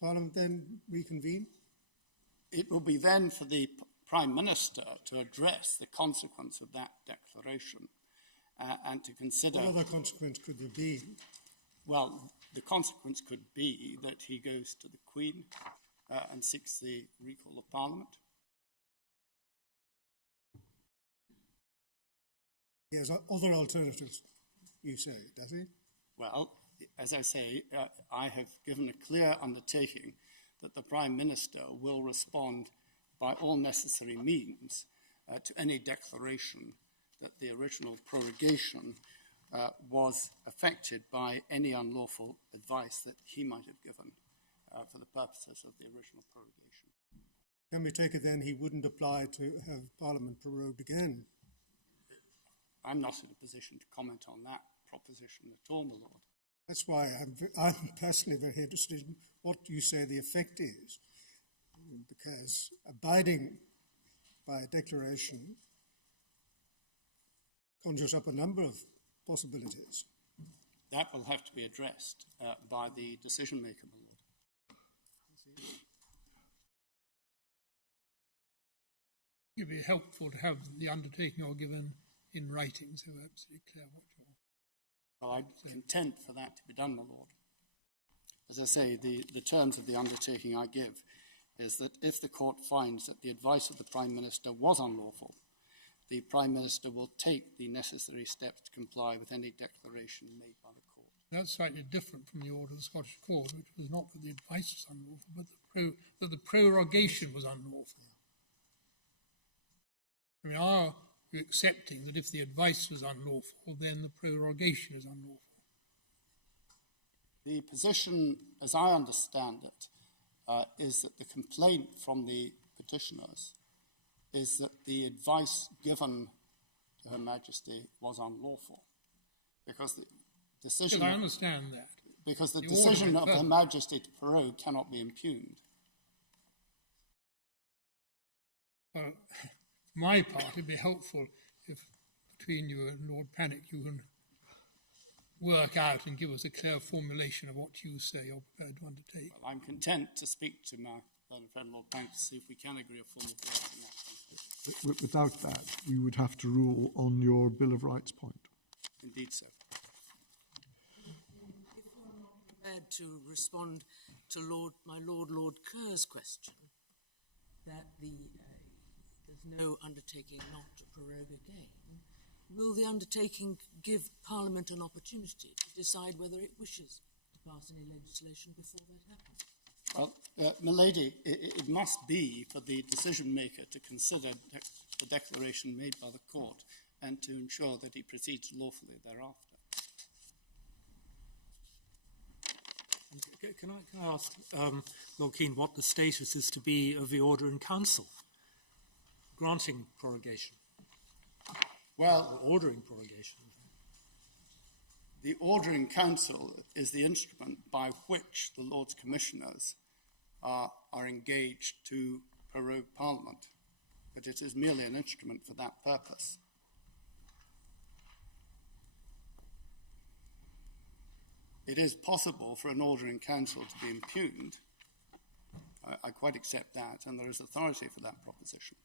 Parliament then reconvene? It will be then for the Prime Minister to address the consequence of that declaration and to consider... What other consequence could there be? Well, the consequence could be that he goes to the Queen and seeks the recall of Parliament. He has other alternatives, you say, does he? Well, as I say, I have given a clear undertaking that the Prime Minister will respond by all necessary means to any declaration that the original prorogation was affected by any unlawful advice that he might have given for the purposes of the original prorogation. Can we take it then he wouldn't apply to have Parliament prorogued again? I'm not in a position to comment on that proposition at all, my Lord. That's why I'm personally very interested in what you say the effect is, because abiding by a declaration conjures up a number of possibilities. That will have to be addressed by the decision maker, my Lord. It would be helpful to have the undertaking all given in writing, so we're absolutely clear what you're... Well, I'm content for that to be done, my Lord. As I say, the terms of the undertaking I give is that if the court finds that the advice of the Prime Minister was unlawful, the Prime Minister will take the necessary steps to comply with any declaration made by the court. That's slightly different from the order of the Scottish Court, which was not that the advice was unlawful, but that the prorogation was unlawful. I mean, are you accepting that if the advice was unlawful, then the prorogation is unlawful? The position, as I understand it, is that the complaint from the petitioners is that the advice given to Her Majesty was unlawful, because the decision... I understand that. Because the decision of Her Majesty to prorogue cannot be impugned. Well, for my part, it would be helpful if, between you and Lord Panic, you can work out and give us a clear formulation of what you say you're prepared to undertake. Well, I'm content to speak to my friend Lord Panic to see if we can agree a form of right on that. Without that, we would have to rule on your Bill of Rights point. Indeed, sir. If I'm not prepared to respond to Lord Kerr's question, that there's no undertaking not to prorogue again, will the undertaking give Parliament an opportunity to decide whether it wishes to pass any legislation before that happens? Well, my lady, it must be for the decision maker to consider the declaration made by the court and to ensure that he proceeds lawfully thereafter. Can I ask Lord Keane what the status is to be of the order in council granting prorogation? Well, or ordering prorogation. The order in council is the instrument by which the Lords Commissioners are engaged to prorogue Parliament, but it is merely an instrument for that purpose. It is possible for an order in council to be impugned. I quite accept that, and there is authority for that proposition.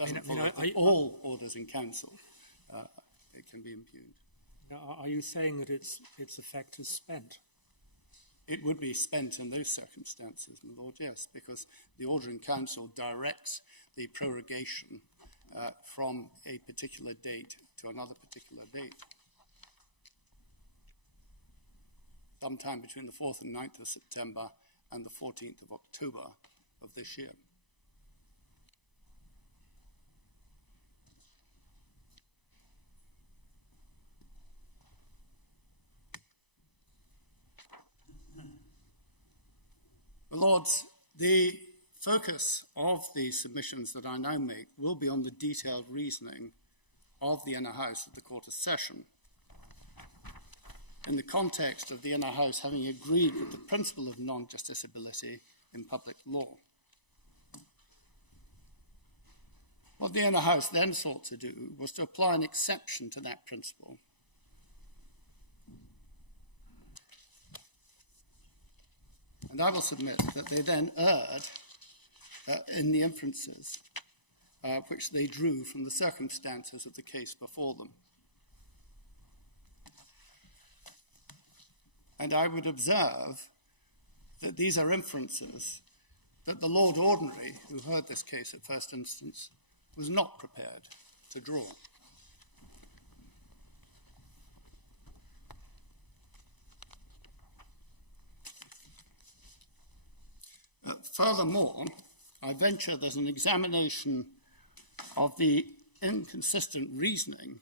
It doesn't follow that all orders in council it can be impugned. Now, are you saying that its effect is spent? It would be spent in those circumstances, my Lord, yes, because the order in council directs the prorogation from a particular date to another particular date. Sometime between the 4th and 9th of September and the 14th of October of this year. Lords, the focus of the submissions that I now make will be on the detailed reasoning of the Inner House of the Court of Session, in the context of the Inner House having agreed with the principle of non-justiciability in public law. What the Inner House then sought to do was to apply an exception to that principle And I will submit that they then erred in the inferences which they drew from the circumstances of the case before them. And I would observe that these are inferences that the Lord Ordinary, who heard this case at first instance, was not prepared to draw. Furthermore, I venture that an examination of the inconsistent reasoning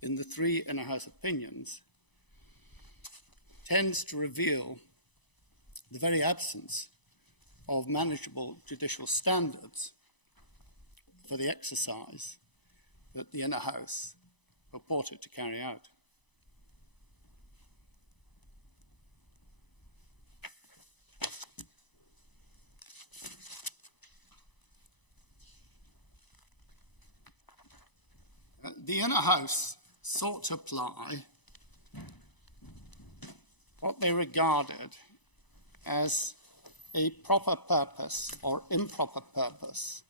in the three inner house opinions tends to reveal the very absence of manageable judicial standards for the exercise that the inner house purported to carry out. The inner house sought to apply what they regarded as a proper purpose or improper purpose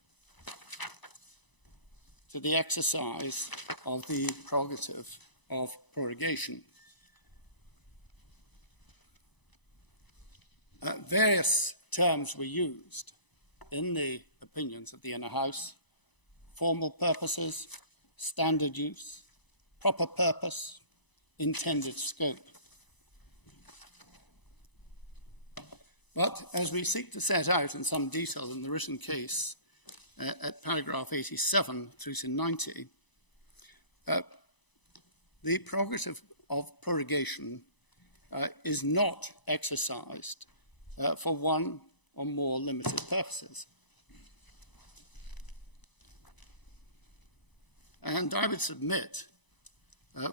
to the exercise of the prerogative of prorogation. Various terms were used in the opinions of the inner house: formal purposes, standard use, proper purpose, intended scope. But as we seek to set out in some detail in the written case at paragraph 87 through to 90, the prerogative of prorogation is not exercised for one or more limited purposes. And I would submit,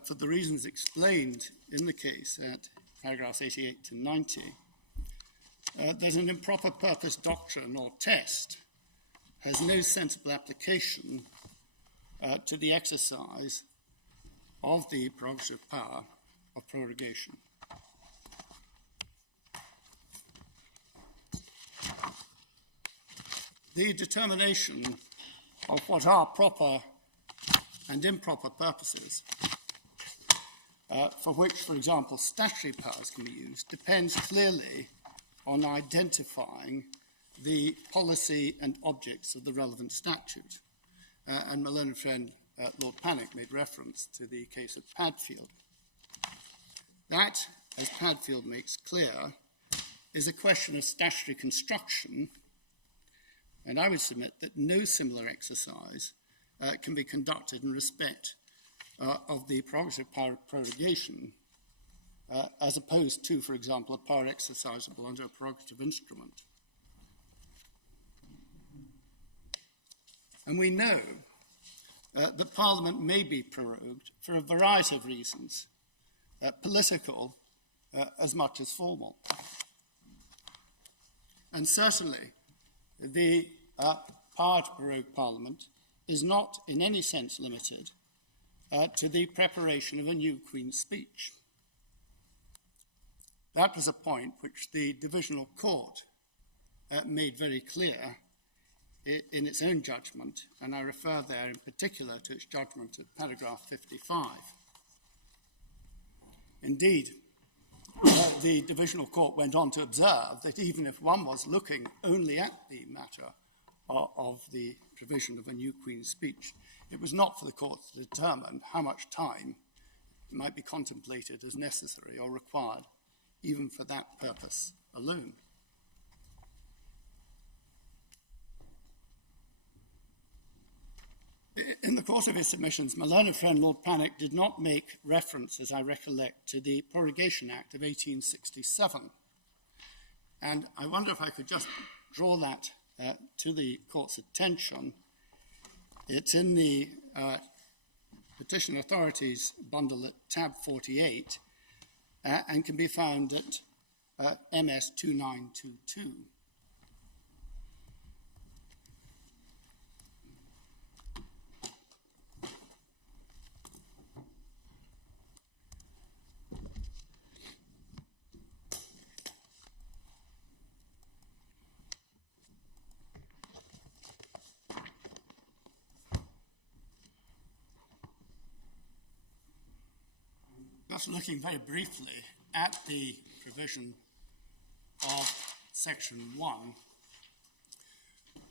for the reasons explained in the case at paragraphs 88 to 90, that an improper purpose doctrine or test has no sensible application to the exercise of the prerogative power of prorogation. The determination of what are proper and improper purposes for which, for example, statutory powers can be used depends clearly on identifying the policy and objects of the relevant statute. And my learned friend, Lord Panic, made reference to the case of Padfield. That, as Padfield makes clear, is a question of statutory construction, and I would submit that no similar exercise can be conducted in respect of the prerogative power of prorogation as opposed to, for example, a power exercisable under a prerogative instrument. And we know that Parliament may be prorogued for a variety of reasons, political as much as formal. And certainly, the power to prorogue Parliament is not in any sense limited to the preparation of a new Queen's speech. That was a point which the Divisional Court made very clear in its own judgment, and I refer there in particular to its judgment at paragraph 55. Indeed, the Divisional Court went on to observe that even if one was looking only at the matter of the provision of a new Queen's speech, it was not for the court to determine how much time might be contemplated as necessary or required, even for that purpose alone. In the course of his submissions, my learned friend Lord Panic did not make reference, as I recollect, to the Prorogation Act of 1867. And I wonder if I could just draw that to the court's attention. It's in the Petition Authorities bundle at tab 48 and can be found at MS 2922. just looking very briefly at the provision of Section 1,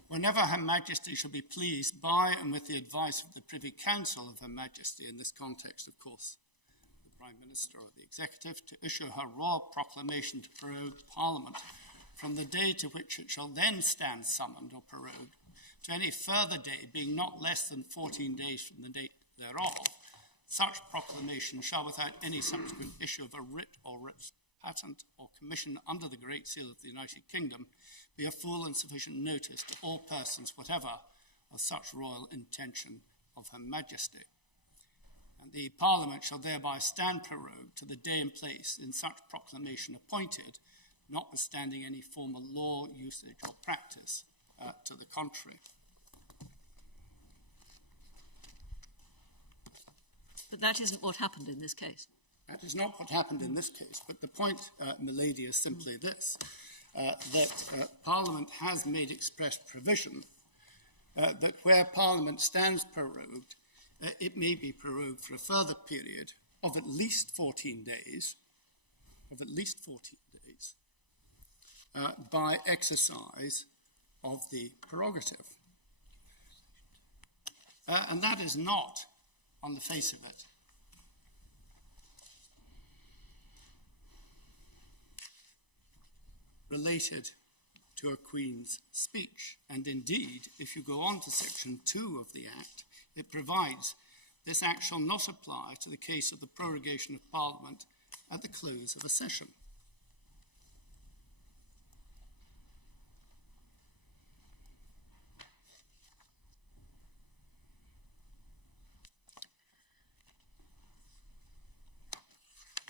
whenever Her Majesty shall be pleased by and with the advice of the Privy Council of Her Majesty, in this context, of course, the Prime Minister or the Executive, to issue her royal proclamation to prorogue Parliament from the day to which it shall then stand summoned or prorogued, to any further day being not less than 14 days from the date thereof, such proclamation shall, without any subsequent issue of a writ or writ patent or commission under the Great Seal of the United Kingdom, be a full and sufficient notice to all persons whatever of such royal intention of Her Majesty. And the Parliament shall thereby stand prorogued to the day and place in such proclamation appointed, notwithstanding any formal law, usage, or practice to the contrary. But that isn't what happened in this case. That is not what happened in this case, but the point, milady, is simply this, that Parliament has made express provision that where Parliament stands prorogued, it may be prorogued for a further period of at least 14 days, by exercise of the prerogative. And that is not, on the face of it, related to a Queen's speech. And indeed, if you go on to Section 2 of the Act, it provides this Act shall not apply to the case of the prorogation of Parliament at the close of a session.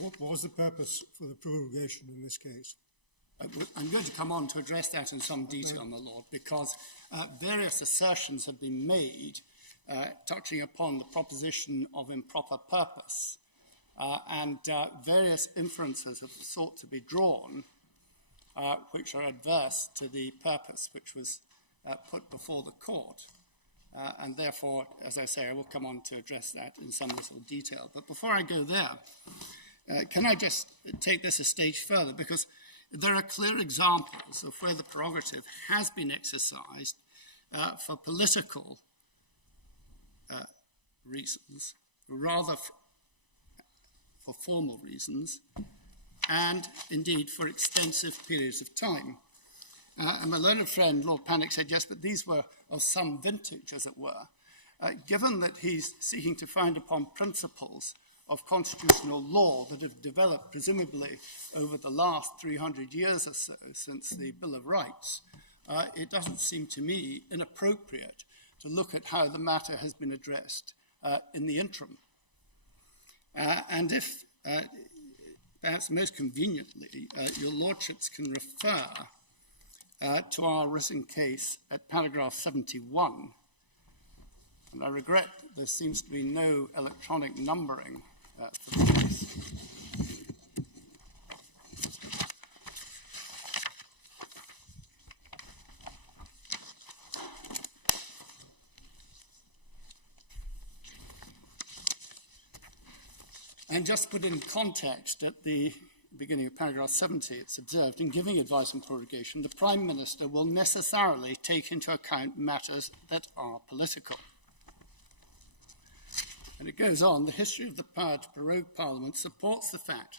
What was the purpose for the prorogation in this case? I'm going to come on to address that in some detail, my Lord, because various assertions have been made touching upon the proposition of improper purpose, and various inferences have sought to be drawn which are adverse to the purpose which was put before the court. And therefore, as I say, I will come on to address that in some little detail. But before I go there, can I just take this a stage further? Because there are clear examples of where the prerogative has been exercised for political reasons, rather for formal reasons, and indeed for extensive periods of time. And my learned friend, Lord Panic, said, yes, but these were of some vintage, as it were. Given that he's seeking to found upon principles of constitutional law that have developed presumably over the last 300 years or so since the Bill of Rights, it doesn't seem to me inappropriate to look at how the matter has been addressed in the interim. And if, perhaps most conveniently, your lordships can refer to our written case at paragraph 71. And I regret there seems to be no electronic numbering for the case. And just put in context, at the beginning of paragraph 70, it's observed, in giving advice on prorogation, the Prime Minister will necessarily take into account matters that are political. And it goes on, the history of the power to prorogue Parliament supports the fact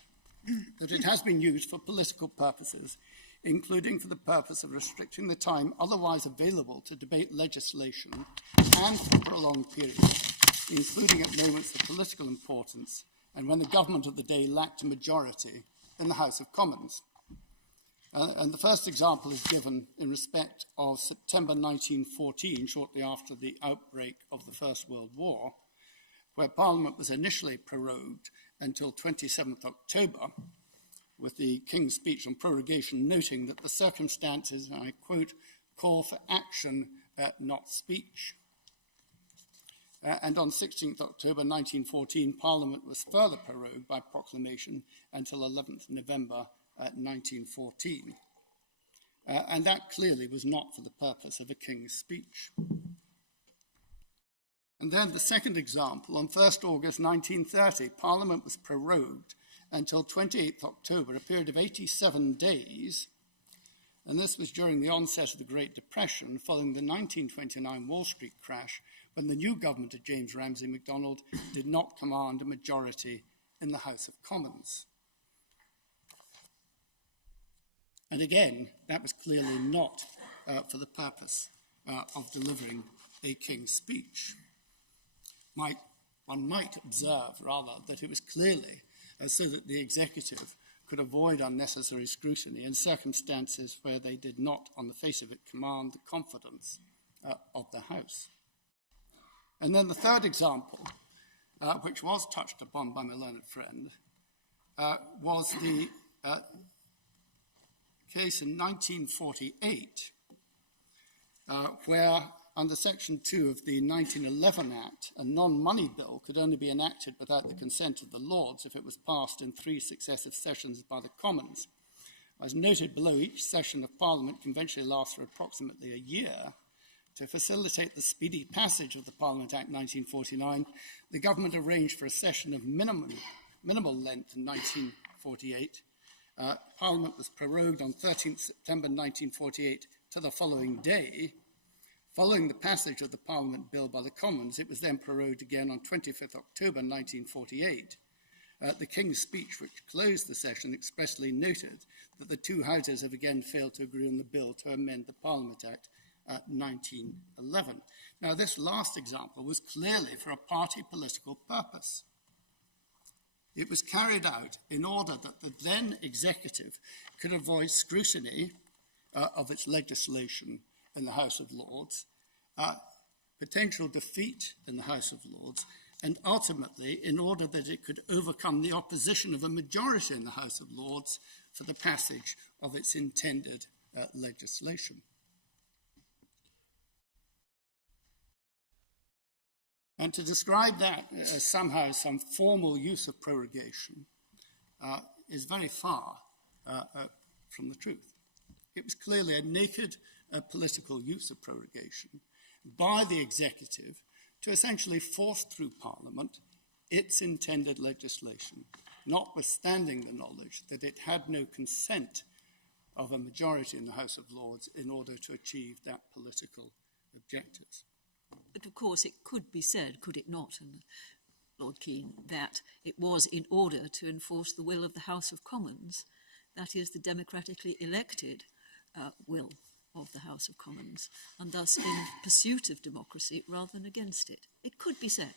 that it has been used for political purposes, including for the purpose of restricting the time otherwise available to debate legislation and for prolonged periods, including at moments of political importance and when the government of the day lacked a majority in the House of Commons. And the first example is given in respect of September 1914, shortly after the outbreak of the First World War, where Parliament was initially prorogued until 27th October, with the King's speech on prorogation noting that the circumstances, and I quote, call for action, not speech. And on 16th October 1914, Parliament was further prorogued by proclamation until 11th November 1914. And that clearly was not for the purpose of a King's speech. And then the second example, on 1st August 1930, Parliament was prorogued until 28th October, a period of 87 days, and this was during the onset of the Great Depression following the 1929 Wall Street crash, when the new government of James Ramsay MacDonald did not command a majority in the House of Commons. And again, that was clearly not for the purpose of delivering a King's speech. One might observe, rather, that it was clearly so that the executive could avoid unnecessary scrutiny in circumstances where they did not, on the face of it, command the confidence of the House. And then the third example, which was touched upon by my learned friend, was the case in 1948, where under Section 2 of the 1911 Act, a non-money bill could only be enacted without the consent of the Lords if it was passed in 3 successive sessions by the Commons. As noted below, each session of Parliament conventionally lasts for approximately a year. To facilitate the speedy passage of the Parliament Act 1949, the government arranged for a session of minimal length in 1948. Parliament was prorogued on 13th September 1948 to the following day. Following the passage of the Parliament Bill by the Commons, it was then prorogued again on 25th October 1948. The King's speech, which closed the session, expressly noted that the two houses have again failed to agree on the bill to amend the Parliament Act 1911. Now, this last example was clearly for a party political purpose. It was carried out in order that the then executive could avoid scrutiny of its legislation in the House of Lords, potential defeat in the House of Lords, and ultimately in order that it could overcome the opposition of a majority in the House of Lords for the passage of its intended legislation. And to describe that as somehow some formal use of prorogation is very far from the truth. It was clearly a naked political use of prorogation by the executive to essentially force through Parliament its intended legislation, notwithstanding the knowledge that it had no consent of a majority in the House of Lords in order to achieve that political objectives. But of course it could be said, could it not, and Lord Keane, that it was in order to enforce the will of the House of Commons, that is, the democratically elected will of the House of Commons, and thus in pursuit of democracy rather than against it. It could be said.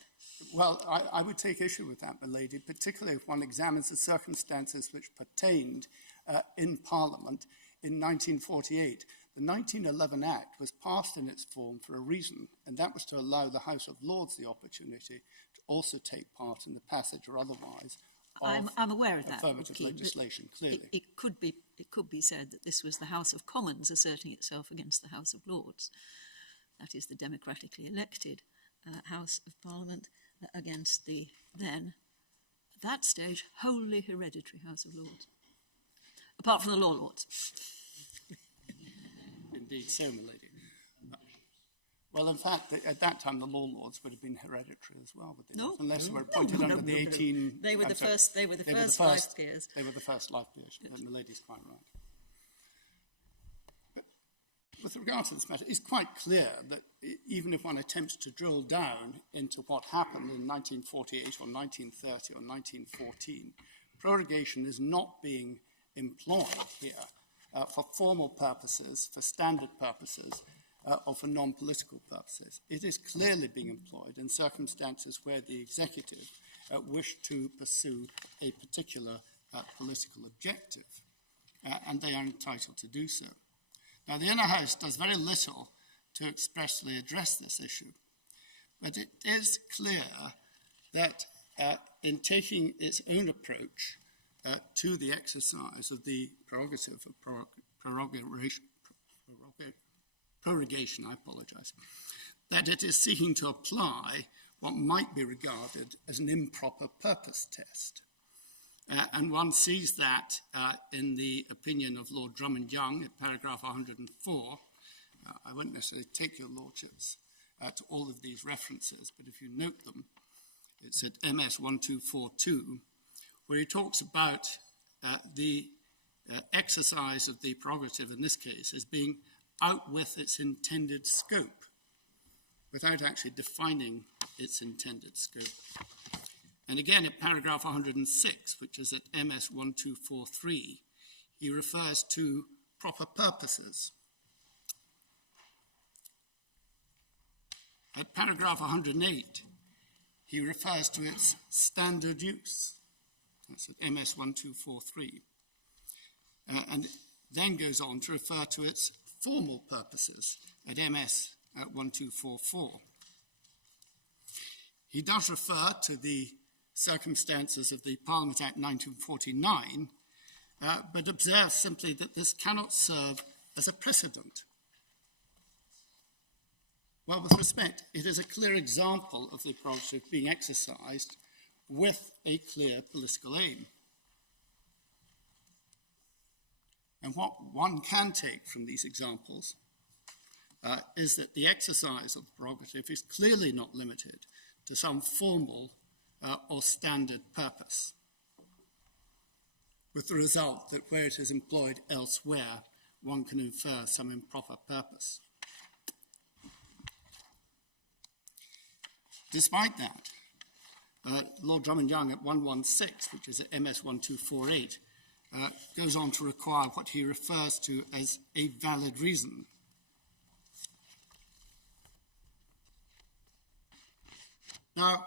Well, I would take issue with that, my lady, particularly if one examines the circumstances which pertained in Parliament in 1948. The 1911 Act was passed in its form for a reason, and that was to allow the House of Lords the opportunity to also take part in the passage or otherwise of I'm aware of that, affirmative Keane, legislation, clearly. It could be said that this was the House of Commons asserting itself against the House of Lords. That is, the democratically elected House of Parliament against the then, at that stage, wholly hereditary House of Lords. Apart from the Law Lords. Indeed so, my lady. Well, in fact, at that time, the Law Lords would have been hereditary as well, would they not? Unless they were appointed under the 18... They were the first life peers. They were the first life peers. The lady's quite right. But with regard to this matter, it's quite clear that even if one attempts to drill down into what happened in 1948 or 1930 or 1914, prorogation is not being employed here for formal purposes, for standard purposes, or for non-political purposes. It is clearly being employed in circumstances where the executive wished to pursue a particular political objective, and they are entitled to do so. Now, the Inner House does very little to expressly address this issue, but it is clear that in taking its own approach to the exercise of the prerogative of prorogation, that it is seeking to apply what might be regarded as an improper purpose test. And one sees that in the opinion of Lord Drummond-Young at paragraph 104. I won't necessarily take your lordship's to all of these references, but if you note them, it's at MS 1242, where he talks about the exercise of the prerogative in this case as being out with its intended scope, without actually defining its intended scope. And again, at paragraph 106, which is at MS 1243, he refers to proper purposes. At paragraph 108, he refers to its standard use. That's at MS 1243. And then goes on to refer to its formal purposes at MS 1244. He does refer to the circumstances of the Parliament Act 1949, but observes simply that this cannot serve as a precedent. Well, with respect, it is a clear example of the prerogative being exercised with a clear political aim. And what one can take from these examples is that the exercise of the prerogative is clearly not limited to some formal or standard purpose, with the result that where it is employed elsewhere, one can infer some improper purpose. Despite that, Lord Drummond-Young at 116, which is at MS 1248, goes on to require what he refers to as a valid reason. Now,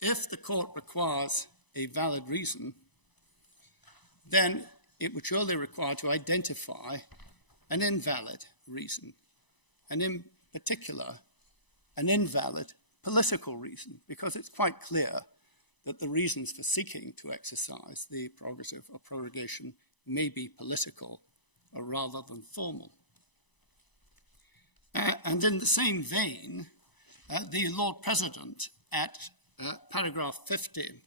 if the court requires a valid reason, then it would surely require to identify an invalid reason, and in particular, an invalid political reason, because it's quite clear that the reasons for seeking to exercise the prerogative of prorogation may be political rather than formal. And in the same vein, the Lord President at paragraph 50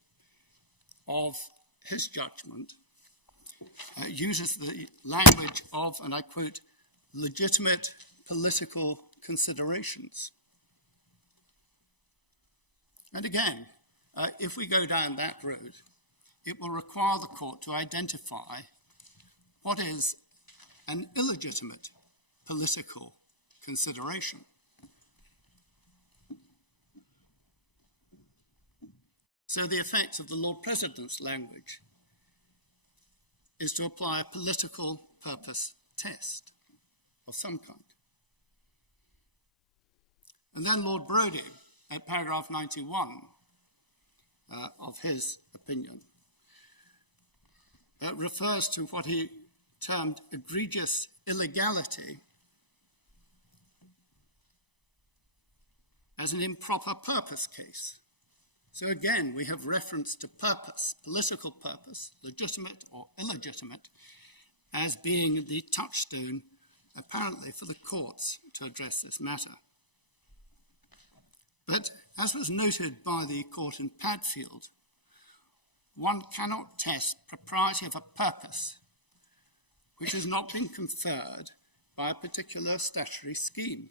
of his judgment uses the language of, and I quote, legitimate political considerations. And again, if we go down that road, it will require the court to identify what is an illegitimate political consideration. So the effect of the Lord President's language is to apply a political purpose test of some kind. And then Lord Brodie, at paragraph 91 of his opinion, refers to what he termed egregious illegality as an improper purpose case. So again, we have reference to purpose, political purpose, legitimate or illegitimate, as being the touchstone, apparently, for the courts to address this matter. But as was noted by the court in Padfield, one cannot test propriety of a purpose which has not been conferred by a particular statutory scheme.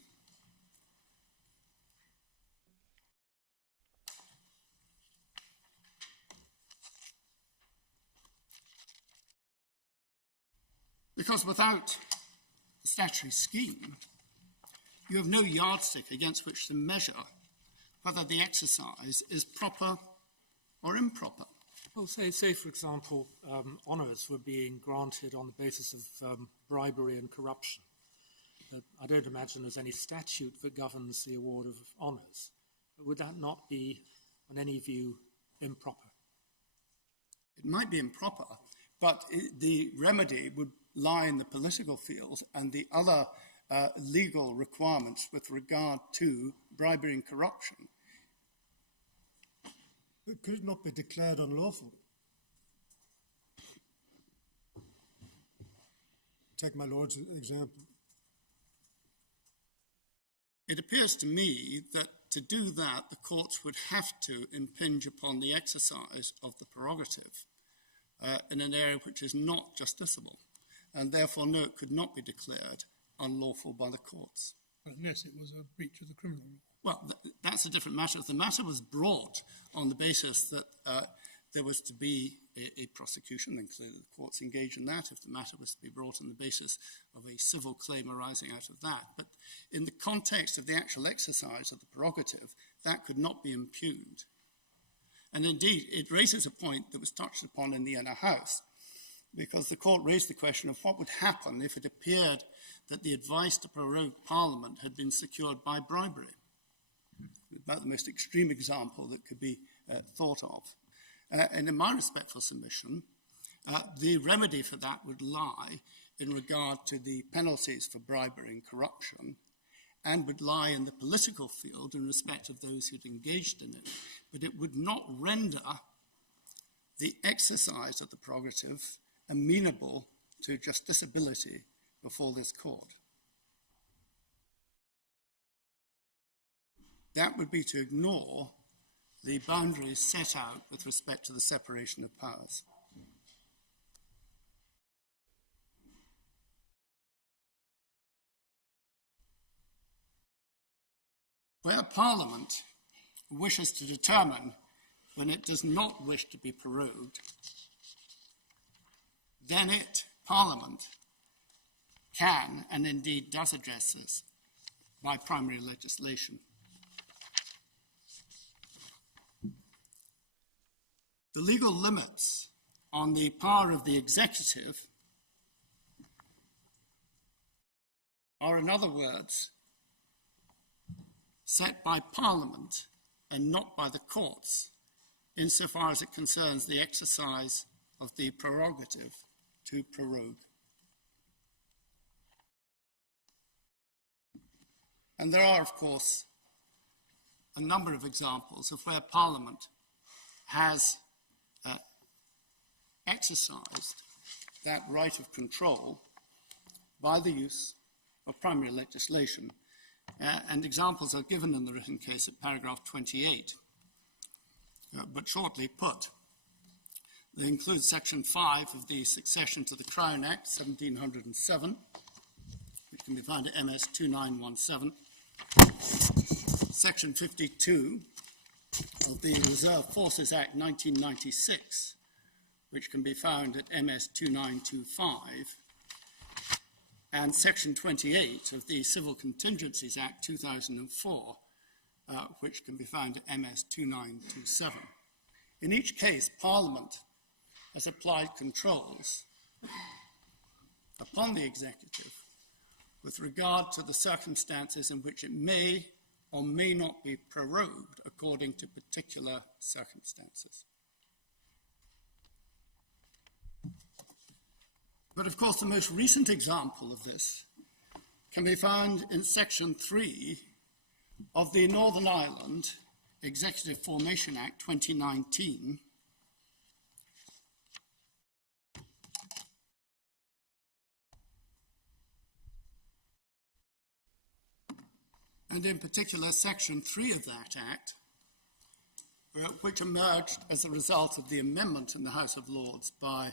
Because without a statutory scheme, you have no yardstick against which to measure whether the exercise is proper or improper. Well, say for example, honours were being granted on the basis of bribery and corruption. I don't imagine there's any statute that governs the award of honours. Would that not be, on any view, improper? It might be improper, but the remedy would lie in the political field, and the other legal requirements with regard to bribery and corruption. It could not be declared unlawful. Take my Lord's example. It appears to me that to do that, the courts would have to impinge upon the exercise of the prerogative in an area which is not justiciable, and therefore, no, it could not be declared unlawful by the courts. Unless it was a breach of the criminal law. Well, that's a different matter. If the matter was brought on the basis that there was to be a prosecution, then clearly the courts engage in that. If the matter was to be brought on the basis of a civil claim arising out of that. But in the context of the actual exercise of the prerogative, that could not be impugned. And indeed, it raises a point that was touched upon in the inner house, because the court raised the question of what would happen if it appeared that the advice to prorogue Parliament had been secured by bribery. About the most extreme example that could be thought of. And in my respectful submission, the remedy for that would lie in regard to the penalties for bribery and corruption, and would lie in the political field in respect of those who'd engaged in it. But it would not render the exercise of the prerogative amenable to justiciability before this court. That would be to ignore the boundaries set out with respect to the separation of powers. Where Parliament wishes to determine when it does not wish to be prorogued, then Parliament, can and indeed does address this by primary legislation. The legal limits on the power of the executive are, in other words, set by Parliament and not by the courts, insofar as it concerns the exercise of the prerogative to prorogue. And there are, of course, a number of examples of where Parliament has exercised that right of control by the use of primary legislation. And examples are given in the written case at paragraph 28. But shortly put, they include Section 5 of the Succession to the Crown Act, 1707, which can be found at MS 2917. Section 52 of the Reserve Forces Act 1996, which can be found at MS 2925, and Section 28 of the Civil Contingencies Act 2004, which can be found at MS 2927. In each case, Parliament has applied controls upon the executive with regard to the circumstances in which it may or may not be prorogued according to particular circumstances. But of course, the most recent example of this can be found in Section 3 of the Northern Ireland Executive Formation Act 2019, and in particular Section 3 of that Act, which emerged as a result of the amendment in the House of Lords by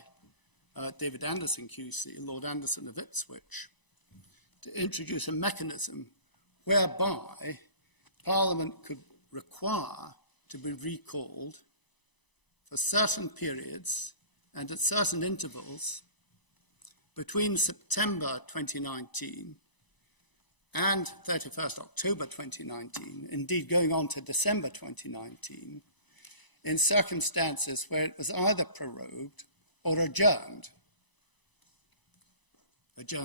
David Anderson QC, Lord Anderson of Ipswich, to introduce a mechanism whereby Parliament could require to be recalled for certain periods and at certain intervals between September 2019 and 31st October 2019, indeed going on to December 2019, in circumstances where it was either prorogued or adjourned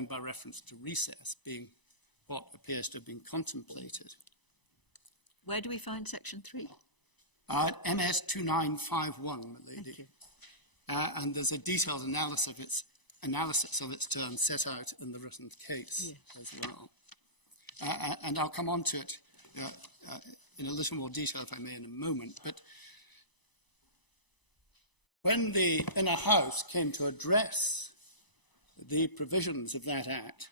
by reference to recess being what appears to have been contemplated. Where do we find Section 3? MS 2951, my lady. And there's a detailed analysis of its terms set out in the written case as well. And I'll come on to it in a little more detail, if I may, in a moment. But when the Inner House came to address the provisions of that Act,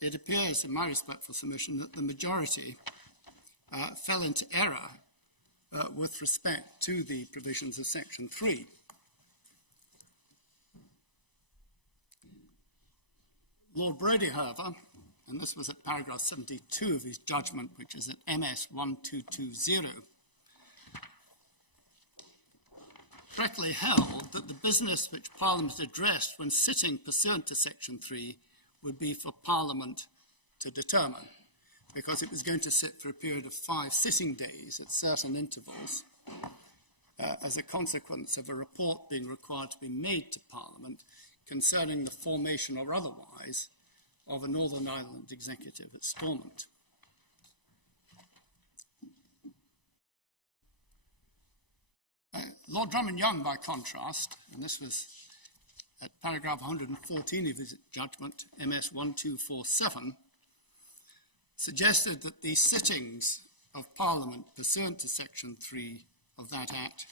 it appears, in my respectful submission, that the majority fell into error with respect to the provisions of Section 3. Lord Brodie, however, and this was at paragraph 72 of his judgment, which is at MS 1220, correctly held that the business which Parliament addressed when sitting pursuant to Section 3 would be for Parliament to determine, because it was going to sit for a period of 5 sitting days at certain intervals as a consequence of a report being required to be made to Parliament concerning the formation or otherwise of a Northern Ireland executive at Stormont. Lord Drummond-Young, by contrast, and this was at paragraph 114 of his judgment, MS 1247, suggested that the sittings of Parliament pursuant to Section 3 of that Act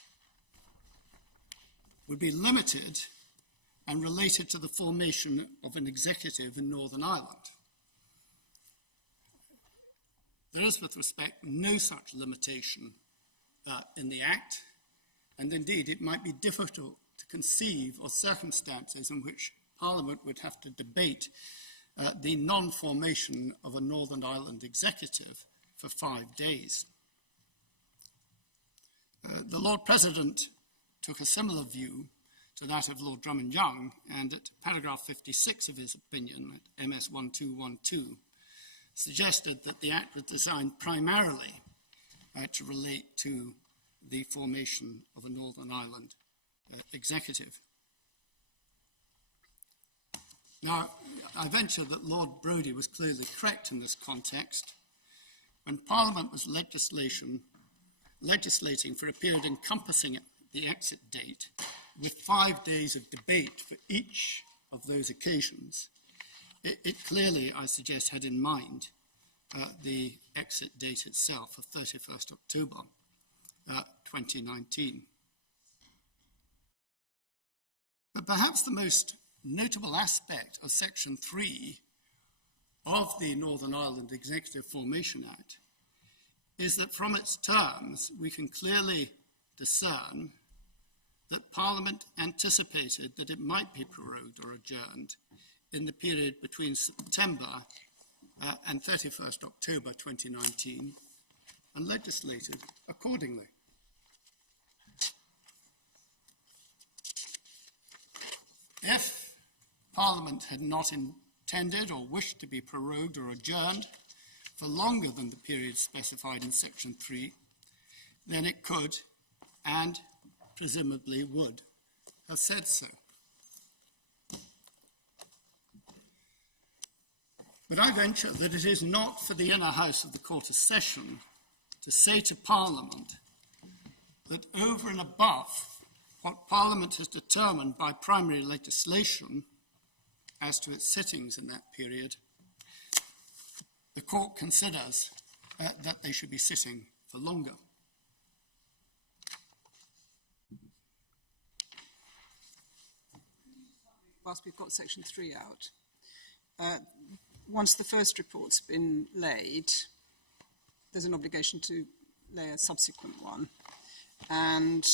would be limited and related to the formation of an executive in Northern Ireland. There is, with respect, no such limitation in the Act, and indeed it might be difficult to conceive of circumstances in which Parliament would have to debate the non-formation of a Northern Ireland executive for 5 days. The Lord President took a similar view to that of Lord Drummond-Young, and at paragraph 56 of his opinion, at MS 1212, suggested that the Act was designed primarily to relate to the formation of a Northern Ireland executive. Now, I venture that Lord Brodie was clearly correct in this context. When Parliament was legislating for a period encompassing the exit date, with 5 days of debate for each of those occasions, it clearly, I suggest, had in mind the exit date itself of 31st October 2019. But perhaps the most notable aspect of Section 3 of the Northern Ireland Executive Formation Act is that from its terms we can clearly discern that Parliament anticipated that it might be prorogued or adjourned in the period between September and 31st October 2019 and legislated accordingly. If Parliament had not intended or wished to be prorogued or adjourned for longer than the period specified in Section 3, then it could and presumably would have said so. But I venture that it is not for the inner house of the Court of Session to say to Parliament that over and above what Parliament has determined by primary legislation as to its sittings in that period, the Court considers that they should be sitting for longer. Whilst we've got Section 3 out, once the first report's been laid, there's an obligation to lay a subsequent one. And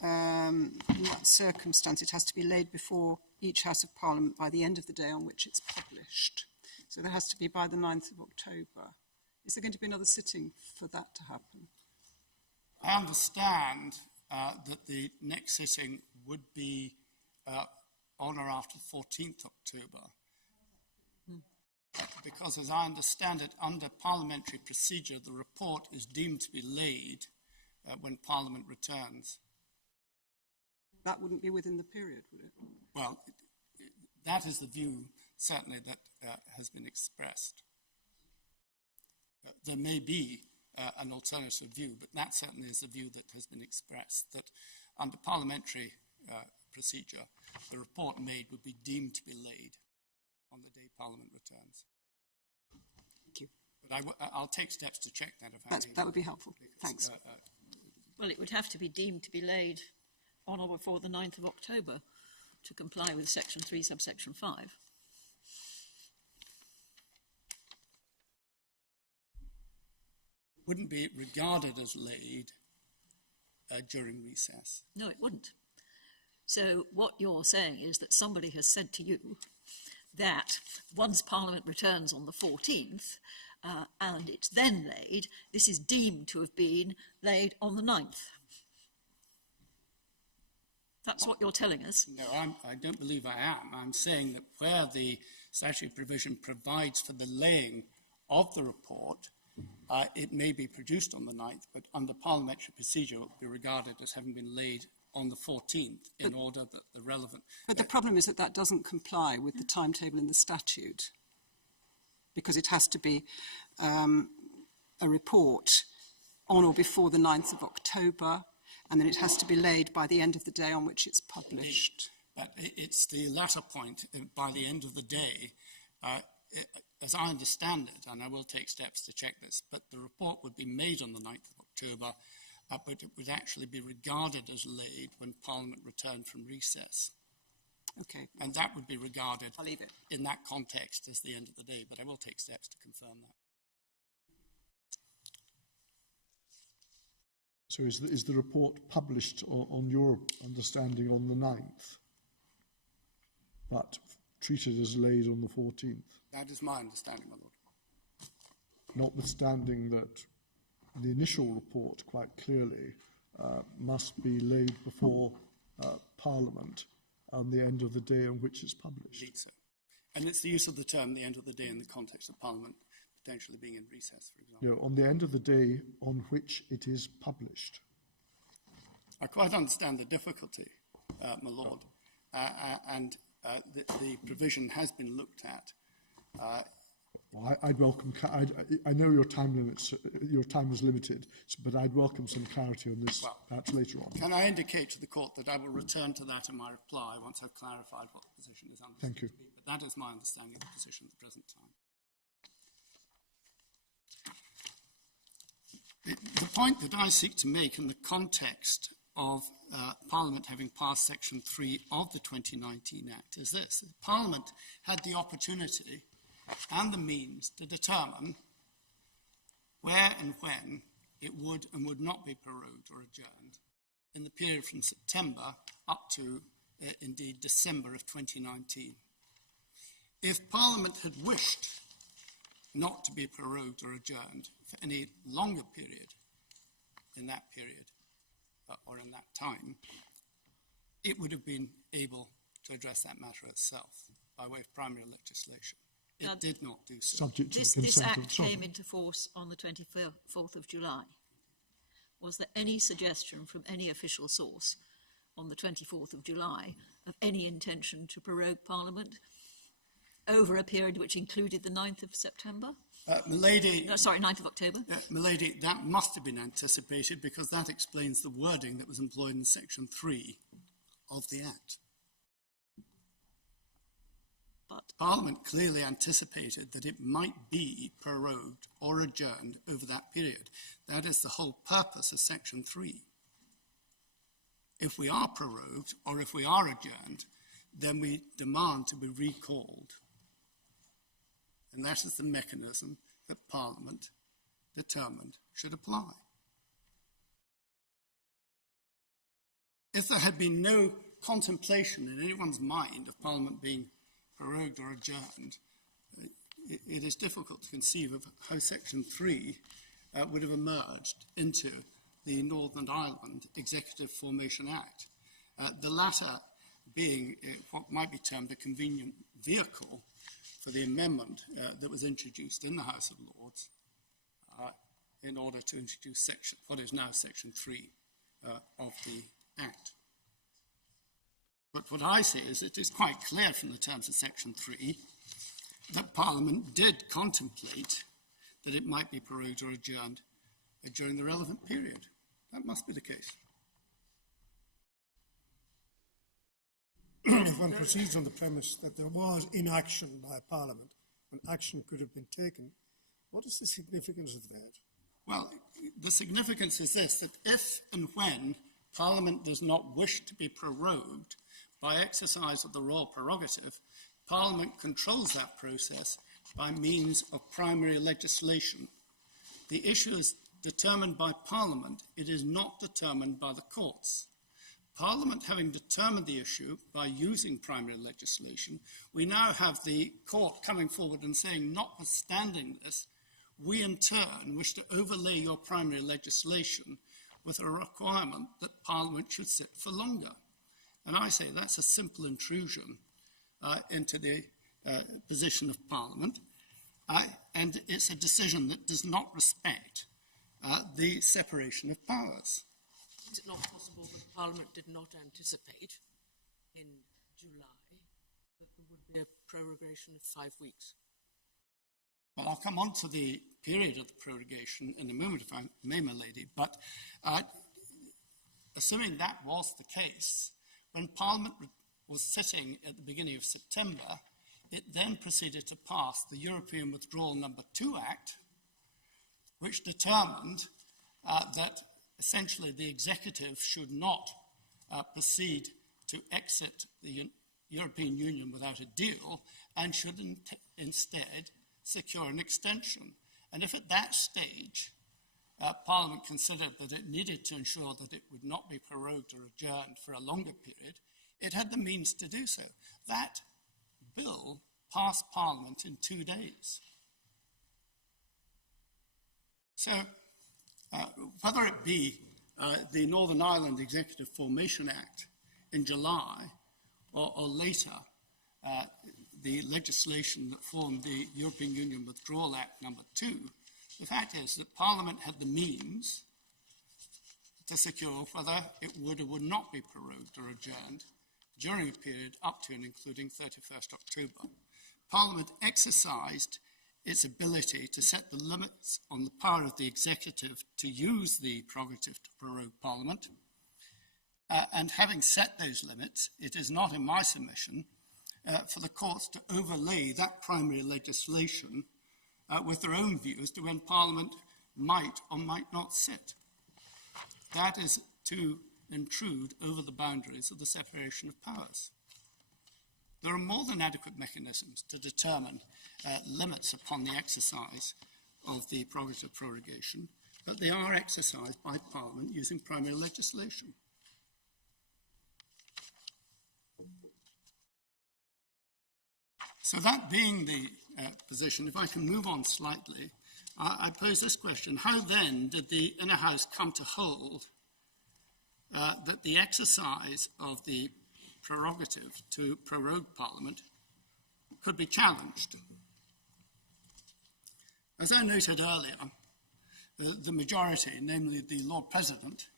in that circumstance, it has to be laid before each House of Parliament by the end of the day on which it's published. So there has to be by the 9th of October. Is there going to be another sitting for that to happen? I understand that the next sitting would be on or after 14th October. Because as I understand it, under parliamentary procedure, the report is deemed to be laid when Parliament returns. That wouldn't be within the period, would it? Well, that is the view, certainly, that has been expressed. There may be an alternative view, but that certainly is the view that has been expressed, that under parliamentary procedure, the report made would be deemed to be laid on the day Parliament returns. Thank you. But I'll take steps to check that. That would be helpful. Thanks. Well, it would have to be deemed to be laid on or before the 9th of October to comply with Section 3, subsection 5. Wouldn't be regarded as laid during recess. No, it wouldn't. So what you're saying is that somebody has said to you that once Parliament returns on the 14th and it's then laid, this is deemed to have been laid on the 9th. That's what you're telling us. No, I don't believe I am. I'm saying that where the statutory provision provides for the laying of the report, it may be produced on the 9th, but under parliamentary procedure, it will be regarded as having been laid on the 14th in order that the relevant... But the problem is that that doesn't comply with the timetable in the statute, because it has to be a report on or before the 9th of October, and then it has to be laid by the end of the day on which it's published. But it's the latter point, by the end of the day, as I understand it, and I will take steps to check this, but the report would be made on the 9th of October, but it would actually be regarded as laid when Parliament returned from recess. Okay. And that would be regarded I'll leave it. in that context as the end of the day, but I will take steps to confirm that. So is the report published on your understanding on the 9th, but treated as laid on the 14th? That is my understanding, my Lord. Notwithstanding that the initial report quite clearly must be laid before Parliament on the end of the day on which it's published. Indeed so. And it's the use of the term the end of the day in the context of Parliament potentially being in recess, for example. You know, on the end of the day on which it is published. I quite understand the difficulty, my Lord, and the provision has been looked at. Well, I'd welcome. I know your time limits. Your time is limited, but I'd welcome some clarity on this perhaps later on. Can I indicate to the court that I will return to that in my reply once I've clarified what the position is understood Thank you. to be? But that is my understanding of the position at the present time. The point that I seek to make in the context of Parliament having passed Section 3 of the 2019 Act is this. Parliament had the opportunity and the means to determine where and when it would and would not be prorogued or adjourned in the period from September up to, indeed, December of 2019. If Parliament had wished not to be prorogued or adjourned for any longer period in that period or in that time, it would have been able to address that matter itself by way of primary legislation. It did not do so. Subject to This consent of Act the sovereign. came into force on the 24th of July. Was there any suggestion from any official source on the 24th of July of any intention to prorogue Parliament over a period which included the 9th of September? Milady, Sorry, 9th of October? Milady, that must have been anticipated because that explains the wording that was employed in Section 3 of the Act. But Parliament clearly anticipated that it might be prorogued or adjourned over that period. That is the whole purpose of Section 3. If we are prorogued or if we are adjourned, then we demand to be recalled. And that is the mechanism that Parliament determined should apply. If there had been no contemplation in anyone's mind of Parliament being prorogued or adjourned, it is difficult to conceive of how Section 3 would have emerged into the Northern Ireland Executive Formation Act. The latter being what might be termed a convenient vehicle for the amendment that was introduced in the House of Lords in order to introduce what is now Section 3 of the Act. But what I say is it is quite clear from the terms of Section 3 that Parliament did contemplate that it might be prorogued or adjourned during the relevant period. That must be the case. If one proceeds on the premise that there was inaction by Parliament when action could have been taken, what is the significance of that? Well, the significance is this, that if and when Parliament does not wish to be prorogued by exercise of the royal prerogative, Parliament controls that process by means of primary legislation. The issue is determined by Parliament. It is not determined by the courts. Parliament having determined the issue by using primary legislation, we now have the court coming forward and saying, notwithstanding this, we in turn wish to overlay your primary legislation with a requirement that Parliament should sit for longer. And I say that's a simple intrusion into the position of Parliament, and it's a decision that does not respect the separation of powers. Is it not possible that Parliament did not anticipate in July that there would be a prorogation of 5 weeks? Well, I'll come on to the period of the prorogation in a moment, if I may, my lady, but assuming that was the case, when Parliament was sitting at the beginning of September, it then proceeded to pass the European Withdrawal No. 2 Act, which determined that essentially the executive should not proceed to exit the European Union without a deal and should instead secure an extension. And if at that stage Parliament considered that it needed to ensure that it would not be prorogued or adjourned for a longer period, it had the means to do so. That bill passed Parliament in 2 days. So whether it be the Northern Ireland Executive Formation Act in July or later, the legislation that formed the European Union Withdrawal Act No. 2, the fact is that Parliament had the means to secure whether it would or would not be prorogued or adjourned during a period up to and including 31st October. Parliament exercised its ability to set the limits on the power of the executive to use the prerogative to prorogue Parliament. And having set those limits, it is not in my submission for the courts to overlay that primary legislation with their own views to when Parliament might or might not sit. That is to intrude over the boundaries of the separation of powers. There are more than adequate mechanisms to determine limits upon the exercise of the prerogative prorogation, but they are exercised by Parliament using primary legislation. So that being the position, if I can move on slightly, I pose this question. How then did the Inner House come to hold that the exercise of the prerogative to prorogue Parliament could be challenged? As I noted earlier, the majority, namely the Lord President,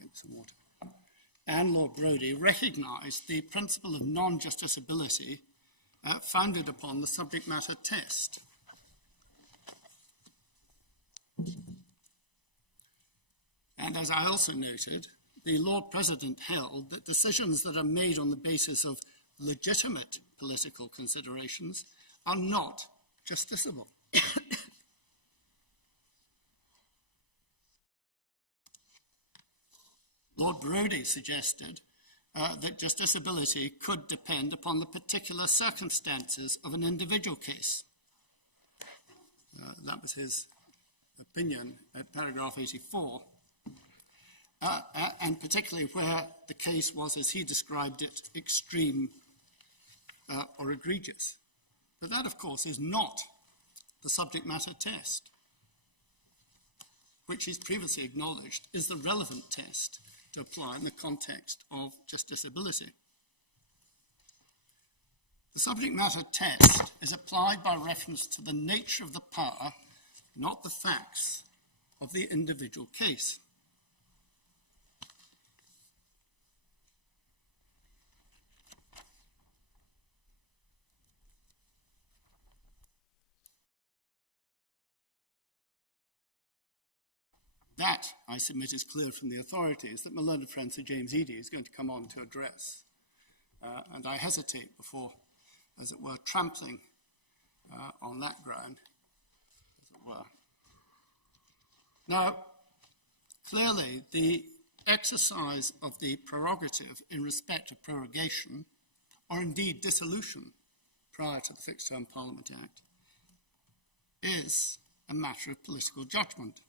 get some water, and Lord Brodie, recognised the principle of non-justiciability founded upon the subject matter test. And as I also noted, the Lord President held that decisions that are made on the basis of legitimate political considerations are not justiciable. Lord Brodie suggested that justiciability could depend upon the particular circumstances of an individual case. That was his opinion at paragraph 84. And particularly where the case was, as he described it, extreme or egregious. But that, of course, is not the subject matter test, which he's previously acknowledged is the relevant test to apply in the context of justiciability. The subject matter test is applied by reference to the nature of the power, not the facts of the individual case. That, I submit, is clear from the authorities that my learned friend Sir James Eadie is going to come on to address. And I hesitate before, as it were, trampling on that ground, as it were. Now, clearly, the exercise of the prerogative in respect of prorogation, or indeed dissolution prior to the Fixed Term Parliament Act, is a matter of political judgment.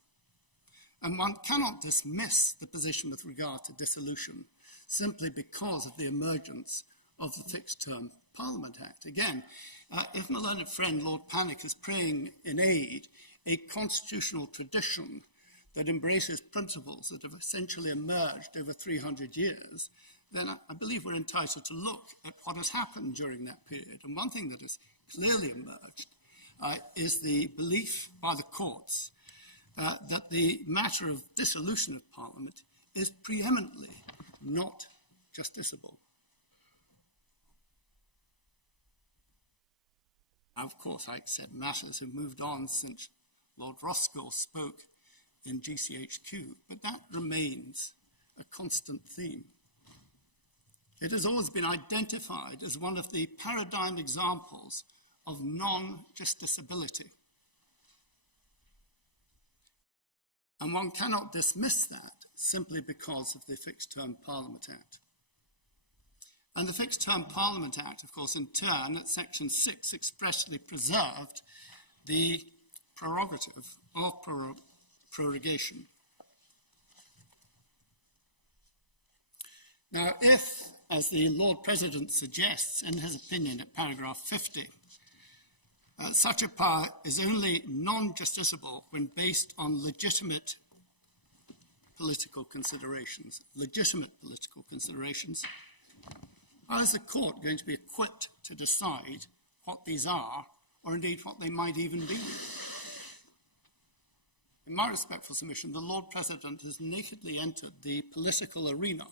And one cannot dismiss the position with regard to dissolution simply because of the emergence of the Fixed Term Parliament Act. Again, if my learned friend Lord Panic is praying in aid a constitutional tradition that embraces principles that have essentially emerged over 300 years, then I believe we're entitled to look at what has happened during that period. And one thing that has clearly emerged is the belief by the courts that the matter of dissolution of Parliament is preeminently not justiciable. Now, of course, I accept matters have moved on since Lord Roscoe spoke in GCHQ, but that remains a constant theme. It has always been identified as one of the paradigm examples of non-justiciability. And one cannot dismiss that simply because of the Fixed Term Parliament Act. And the Fixed Term Parliament Act, of course, in turn, at Section 6, expressly preserved the prerogative of prorogation. Now, if, as the Lord President suggests in his opinion at paragraph 50, such a power is only non-justiciable when based on legitimate political considerations, how is the court going to be equipped to decide what these are, or indeed what they might even be? In my respectful submission, the Lord President has nakedly entered the political arena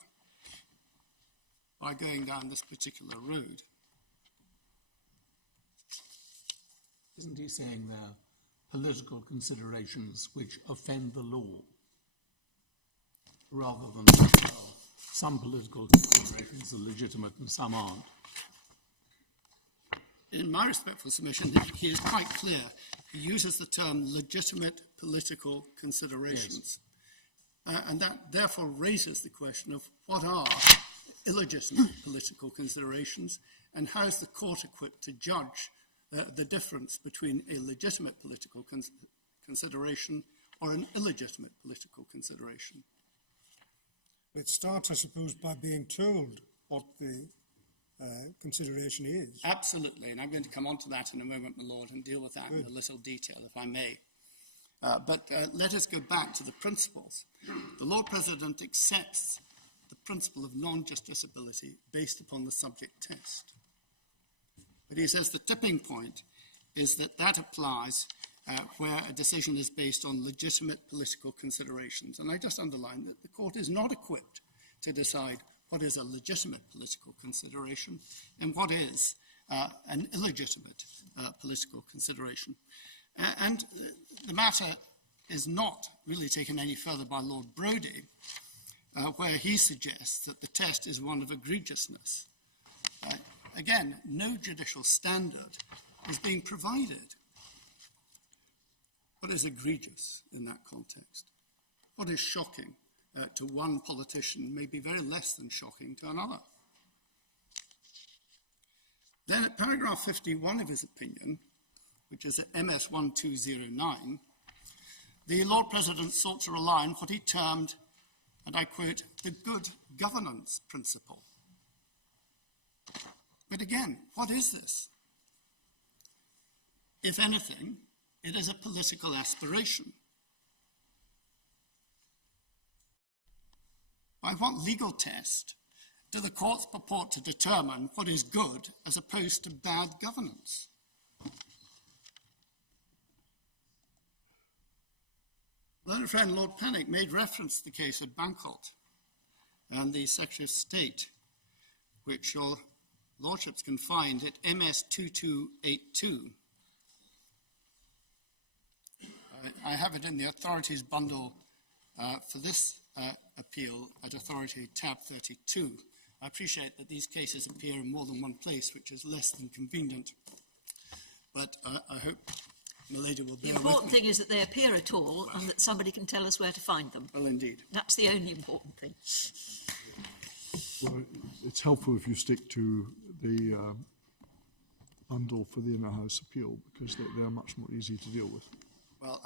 by going down this particular road. Isn't he saying there are political considerations which offend the law, rather than some political considerations are legitimate and some aren't? In my respectful submission, he is quite clear. He uses the term legitimate political considerations. Yes. And that therefore raises the question of what are illegitimate political considerations, and how is the court equipped to judge the difference between a legitimate political consideration or an illegitimate political consideration. Let's start, I suppose, by being told what the consideration is. Absolutely, and I'm going to come on to that in a moment, my Lord, and deal with that in a little detail, if I may. But let us go back to the principles. The Lord President accepts the principle of non-justiciability based upon the subject test. But he says the tipping point is that applies where a decision is based on legitimate political considerations. And I just underline that the court is not equipped to decide what is a legitimate political consideration and what is an illegitimate political consideration. And the matter is not really taken any further by Lord Brodie, where he suggests that the test is one of egregiousness. Again, no judicial standard is being provided. What is egregious in that context? What is shocking to one politician may be very less than shocking to another. Then at paragraph 51 of his opinion, which is at MS 1209, the Lord President sought to rely on what he termed, and I quote, the good governance principle. But again, what is this? If anything, it is a political aspiration. By what legal test do the courts purport to determine what is good as opposed to bad governance? Learned friend Lord Panic made reference to the case of Bankholt and the Secretary of State, which your lordships can find at MS 2282. I have it in the authorities bundle for this appeal at authority tab 32. I appreciate that these cases appear in more than one place, which is less than convenient, but I hope Milady will bear with me. The important thing is that they appear at all and that somebody can tell us where to find them. Well, indeed. That's the only important thing. Well, it's helpful if you stick to the bundle for the Inner House appeal, because they are much more easy to deal with. Well,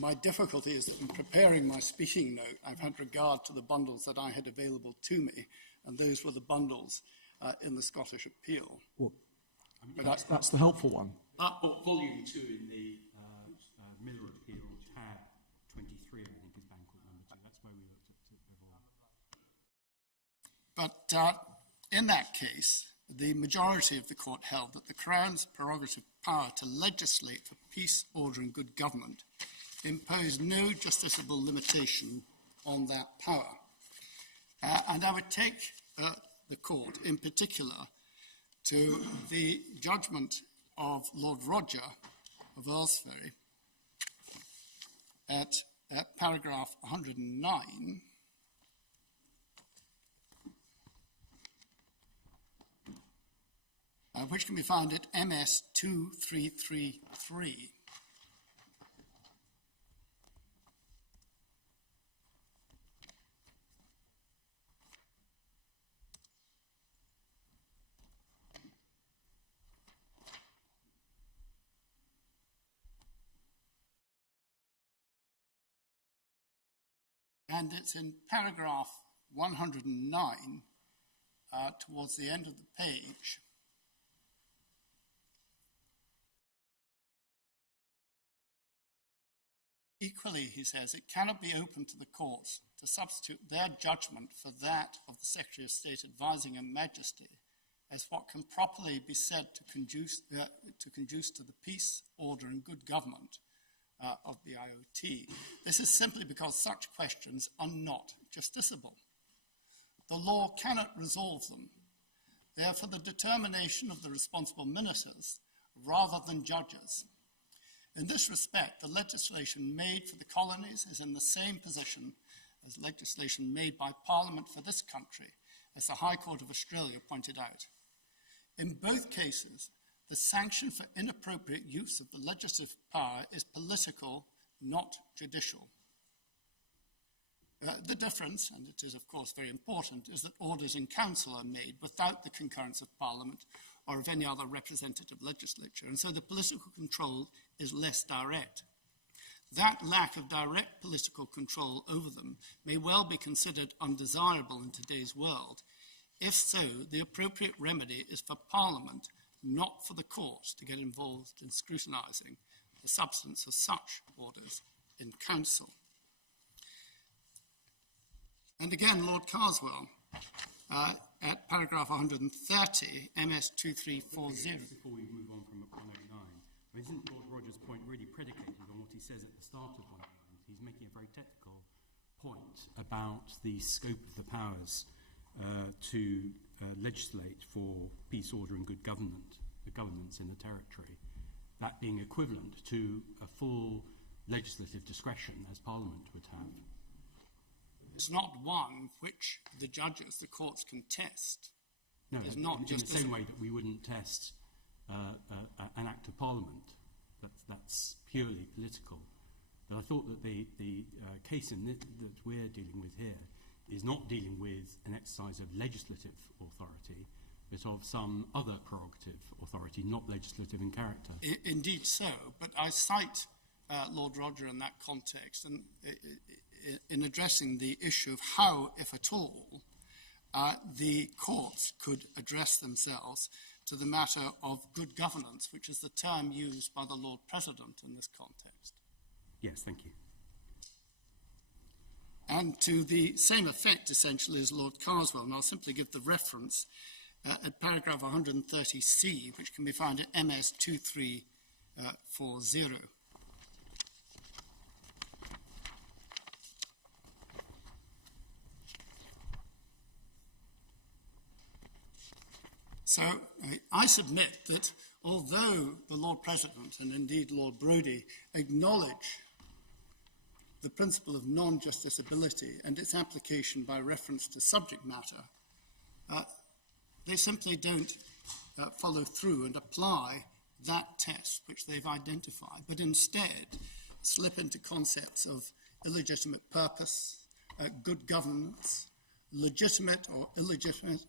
My difficulty is that in preparing my speaking note, I've had regard to the bundles that I had available to me, and those were the bundles in the Scottish Appeal. Well, that's the helpful one. Volume 2 in the Miller Appeal, tab 23, I think is Banquet number 2. That's where we looked at it before. But in that case, the majority of the court held that the Crown's prerogative power to legislate for peace, order and good government imposed no justiciable limitation on that power. And I would take the court in particular to the judgment of Lord Roger of Earlsferry at paragraph 109, which can be found at MS 2333. And it's in paragraph 109, towards the end of the page. Equally, he says, it cannot be open to the courts to substitute their judgment for that of the Secretary of State advising Her Majesty as what can properly be said to conduce to the peace, order and good government of the IOT. This is simply because such questions are not justiciable. The law cannot resolve them. They are for the determination of the responsible ministers rather than judges. In this respect, the legislation made for the colonies is in the same position as legislation made by Parliament for this country, as the High Court of Australia pointed out. In both cases, the sanction for inappropriate use of the legislative power is political, not judicial. The difference, and it is of course very important, is that orders in council are made without the concurrence of Parliament or of any other representative legislature, and so the political control is less direct. That lack of direct political control over them may well be considered undesirable in today's world. If so, the appropriate remedy is for Parliament, not for the courts, to get involved in scrutinising the substance of such orders in council. And again, Lord Carswell, at paragraph 130, MS 2340. Before we move on from 109, isn't Lord Rogers' point really predicated on what he says at the start of 109? He's making a very technical point about the scope of the powers to legislate for peace, order and good governance in the territory, that being equivalent to a full legislative discretion as Parliament would have. It's not one which the judges, the courts can test. No, it's not in the same way that we wouldn't test an act of Parliament. That's purely political. But I thought that the case that we're dealing with here is not dealing with an exercise of legislative authority, but of some other prerogative authority, not legislative in character. Indeed so, but I cite Lord Roger in that context, and in addressing the issue of how, if at all, the courts could address themselves to the matter of good governance, which is the term used by the Lord President in this context. Yes, thank you. And to the same effect, essentially, as Lord Carswell, and I'll simply give the reference at paragraph 130C, which can be found at MS 2340. So I submit that although the Lord President and indeed Lord Brodie acknowledge the principle of non-justiciability and its application by reference to subject matter, they simply don't follow through and apply that test which they've identified, but instead slip into concepts of illegitimate purpose, good governance, legitimate or illegitimate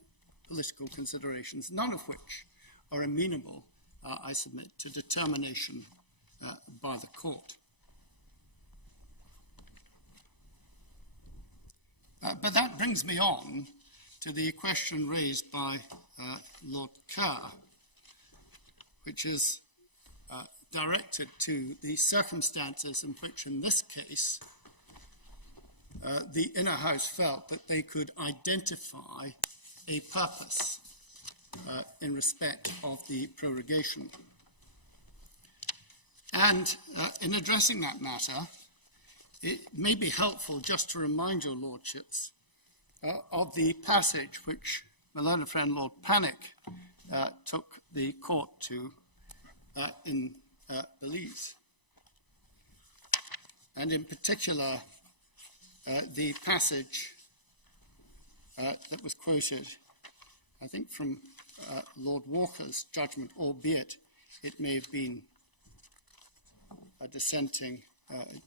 political considerations, none of which are amenable, I submit, to determination by the court. But that brings me on to the question raised by Lord Kerr, which is directed to the circumstances in which, in this case, the Inner House felt that they could identify a purpose in respect of the prorogation. And in addressing that matter, it may be helpful just to remind your lordships of the passage which my learned friend Lord Panic took the court to in Belize. And in particular, the passage that was quoted, I think from Lord Walker's judgment, albeit it may have been a dissenting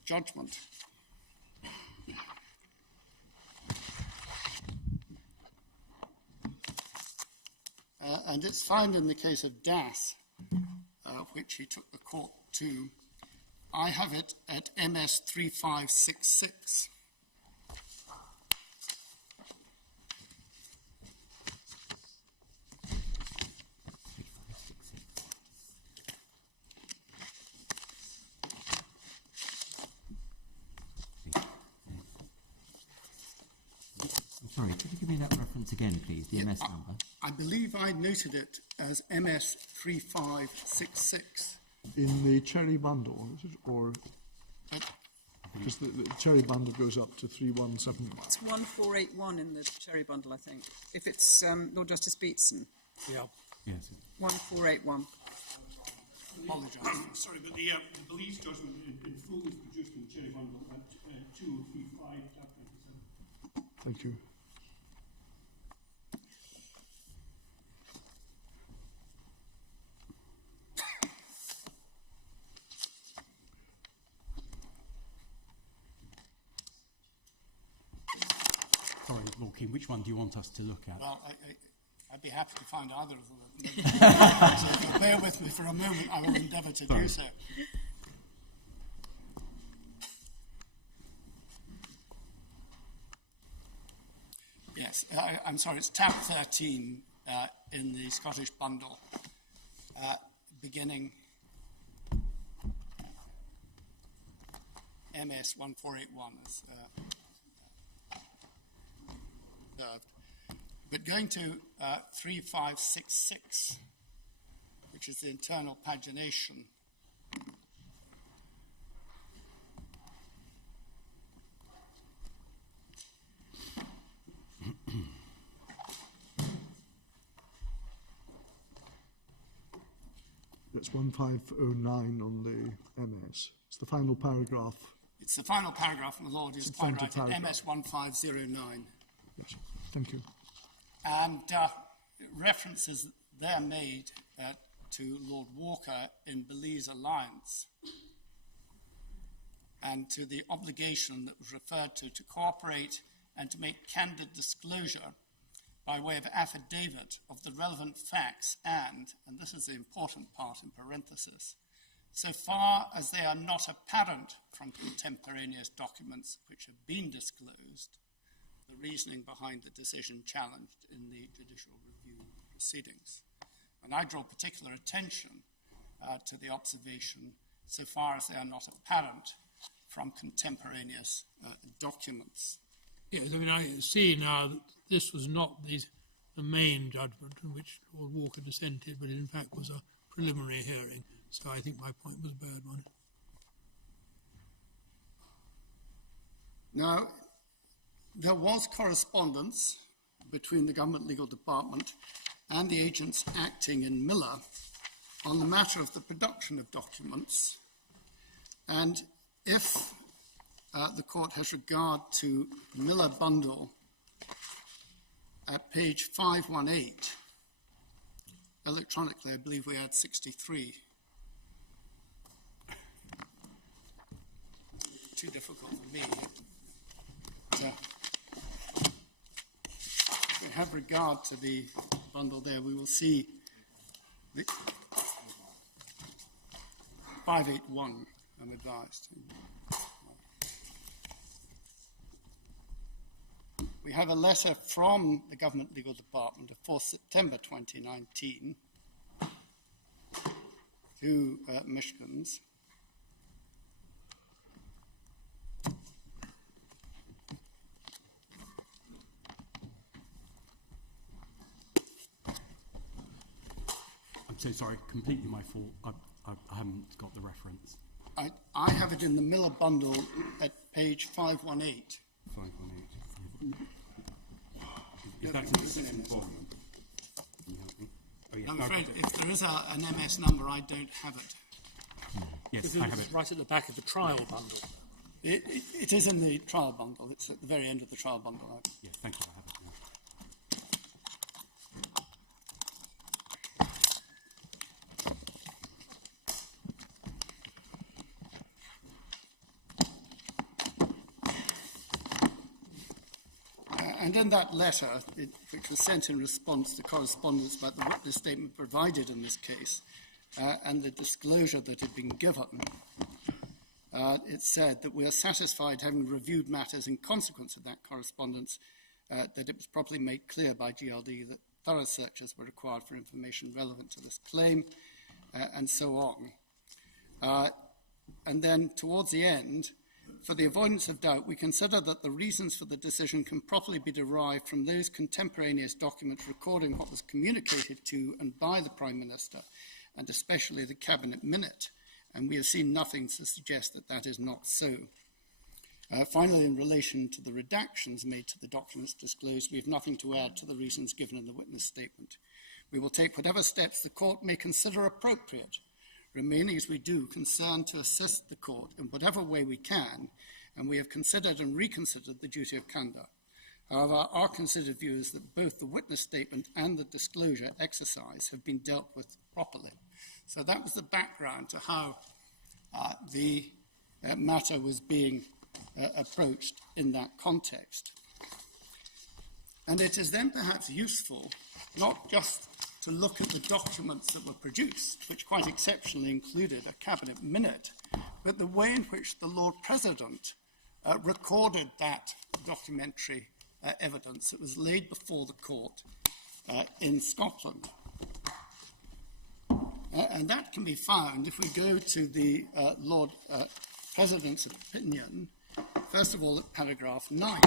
judgment. And it's found in the case of Das, which he took the court to. I have it at MS 3566. Sorry, could you give me that reference again, please, the MS number? I believe I noted it as MS 3566. In the cherry bundle, is it? Or because the cherry bundle goes up to 3171. It's 1481 in the cherry bundle, I think. If it's Lord Justice Beatson. Yeah. Yes. 1481. Apologise. Sorry, but the Belize judgment in full is produced in the cherry bundle at 2035-27. Thank you. Sorry, Lord King, which one do you want us to look at? Well, I'd be happy to find either of them. So if you bear with me for a moment, I will endeavour to do so. Yes, I'm sorry, it's tab 13 in the Scottish bundle, beginning MS 1481 as observed. But going to 3566, which is the internal pagination, It's 1509 on the MS. It's the final paragraph. It's the final paragraph, and the Lord is quite right, at MS 1509. Yes, thank you. And references there made to Lord Walker in Belize Alliance and to the obligation that was referred to cooperate and to make candid disclosure by way of affidavit of the relevant facts and this is the important part in parenthesis, so far as they are not apparent from contemporaneous documents which have been disclosed, the reasoning behind the decision challenged in the judicial review proceedings. And I draw particular attention to the observation, so far as they are not apparent from contemporaneous documents. Yes, I mean, I see now that this was not the main judgment in which Lord Walker dissented, but in fact was a preliminary hearing. So I think my point was a bad one. Now, there was correspondence between the Government Legal Department and the agents acting in Miller on the matter of the production of documents, and if the court has regard to Miller Bundle at page 518, electronically I believe we had 63. Too difficult for me. If we have regard to the bundle there, we will see the 581, I'm advised. we have a letter from the Government Legal Department of 4th September 2019 to Mishkins. I'm so sorry, completely my fault. I haven't got the reference. I have it in the Miller bundle at page 518. 518. Is that in the second volume? Can you help me? Oh, yes, I'm afraid if there is an MS number, I don't have it. Yes, I have it. Right at the back of the trial bundle. It is in the trial bundle. It's at the very end of the trial bundle. Yes, thank you. I have it. And in that letter, which was sent in response to correspondence about the witness statement provided in this case and the disclosure that had been given, it said that we are satisfied, having reviewed matters in consequence of that correspondence, that it was properly made clear by GLD that thorough searches were required for information relevant to this claim, and so on. And then towards the end, for the avoidance of doubt, we consider that the reasons for the decision can properly be derived from those contemporaneous documents recording what was communicated to and by the Prime Minister, and especially the Cabinet Minute, and we have seen nothing to suggest that that is not so. Finally, in relation to the redactions made to the documents disclosed, we have nothing to add to the reasons given in the witness statement. We will take whatever steps the Court may consider appropriate, remaining as we do concerned to assist the Court in whatever way we can, and we have considered and reconsidered the duty of candour. However, our considered view is that both the witness statement and the disclosure exercise have been dealt with properly. So that was the background to how the matter was being approached in that context. And it is then perhaps useful not just to look at the documents that were produced, which quite exceptionally included a Cabinet Minute, but the way in which the Lord President recorded that documentary evidence that was laid before the court in Scotland. And that can be found if we go to the Lord President's opinion, first of all at paragraph 9.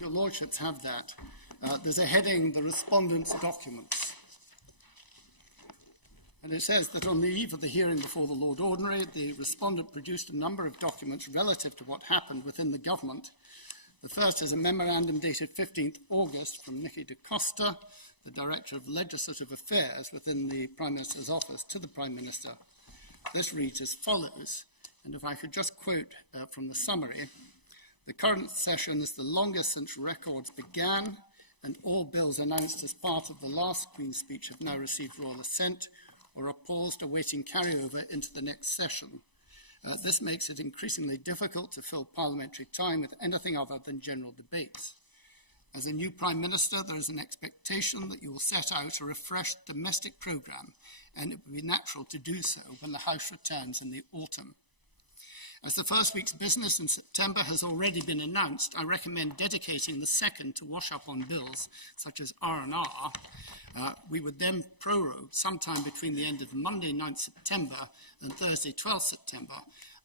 Your Lordships have that. There's a heading, the Respondents' Documents. And it says that on the eve of the hearing before the Lord Ordinary, the Respondent produced a number of documents relative to what happened within the government. The first is a memorandum dated 15th August from Nicky de Costa, the Director of Legislative Affairs within the Prime Minister's office, to the Prime Minister. This reads as follows, and if I could just quote from the summary: the current session is the longest since records began, and all bills announced as part of the last Queen's speech have now received royal assent or are paused awaiting carryover into the next session. This makes it increasingly difficult to fill parliamentary time with anything other than general debates. As a new Prime Minister, there is an expectation that you will set out a refreshed domestic programme, and it would be natural to do so when the House returns in the autumn. As the first week's business in September has already been announced, I recommend dedicating the second to wash up on bills such as R&R. We would then prorogue sometime between the end of Monday 9th September and Thursday 12th September,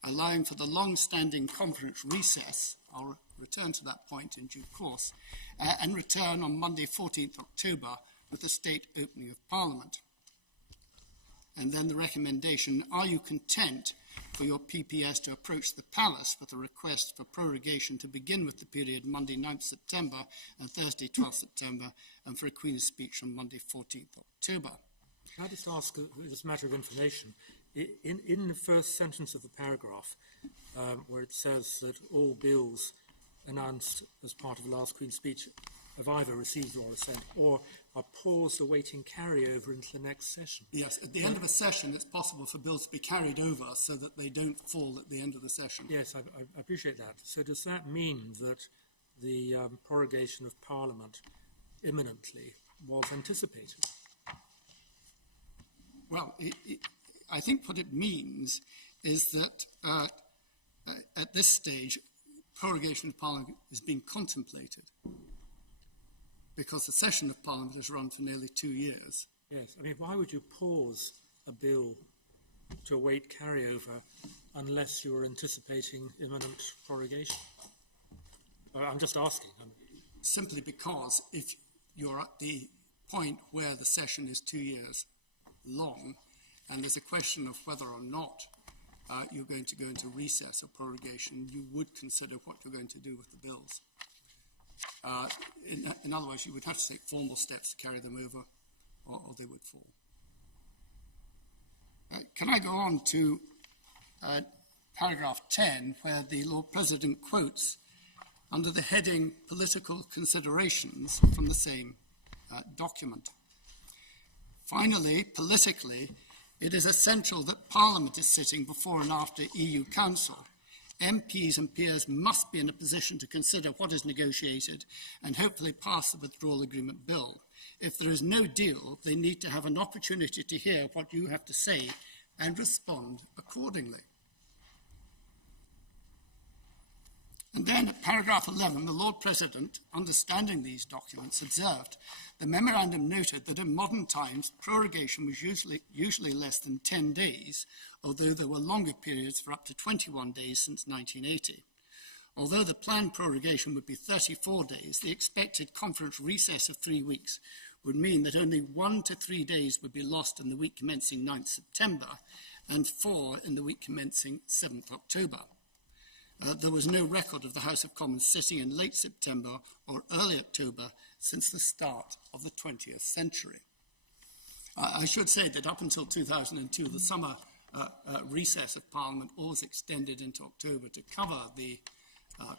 allowing for the long-standing conference recess. I'll return to that point in due course, and return on Monday 14th October with the state opening of Parliament. And then the recommendation, are you content for your PPS to approach the Palace with a request for prorogation to begin with the period Monday 9th September and Thursday 12th September, and for a Queen's speech on Monday 14th October? Can I just ask, as a matter of information, in the first sentence of the paragraph, where it says that all bills announced as part of the last Queen's speech have either received royal assent or are paused awaiting carryover into the next session. Yes, at the end of a session, it's possible for bills to be carried over so that they don't fall at the end of the session. Yes, I appreciate that. So does that mean that the prorogation of Parliament imminently was anticipated? Well, I think what it means is that at this stage, prorogation of Parliament is being contemplated because the session of Parliament has run for nearly 2 years. Yes, I mean, why would you pause a bill to await carryover unless you're anticipating imminent prorogation? I'm just asking. Simply because if you're at the point where the session is 2 years long, and there's a question of whether or not you're going to go into recess or prorogation, you would consider what you're going to do with the bills. In other words, you would have to take formal steps to carry them over, or they would fall. Can I go on to paragraph 10, where the Lord President quotes under the heading Political Considerations from the same document. Finally, politically, it is essential that Parliament is sitting before and after EU Council. MPs and peers must be in a position to consider what is negotiated and hopefully pass the withdrawal agreement bill. If there is no deal, they need to have an opportunity to hear what you have to say and respond accordingly. And then at paragraph 11, the Lord President, understanding these documents, observed, the memorandum noted that in modern times, prorogation was usually less than 10 days, although there were longer periods for up to 21 days since 1980. Although the planned prorogation would be 34 days, the expected conference recess of 3 weeks would mean that only 1 to 3 days would be lost in the week commencing 9th September and 4 in the week commencing 7th October. There was no record of the House of Commons sitting in late September or early October since the start of the 20th century. I should say that up until 2002, the summer recess of Parliament always extended into October to cover the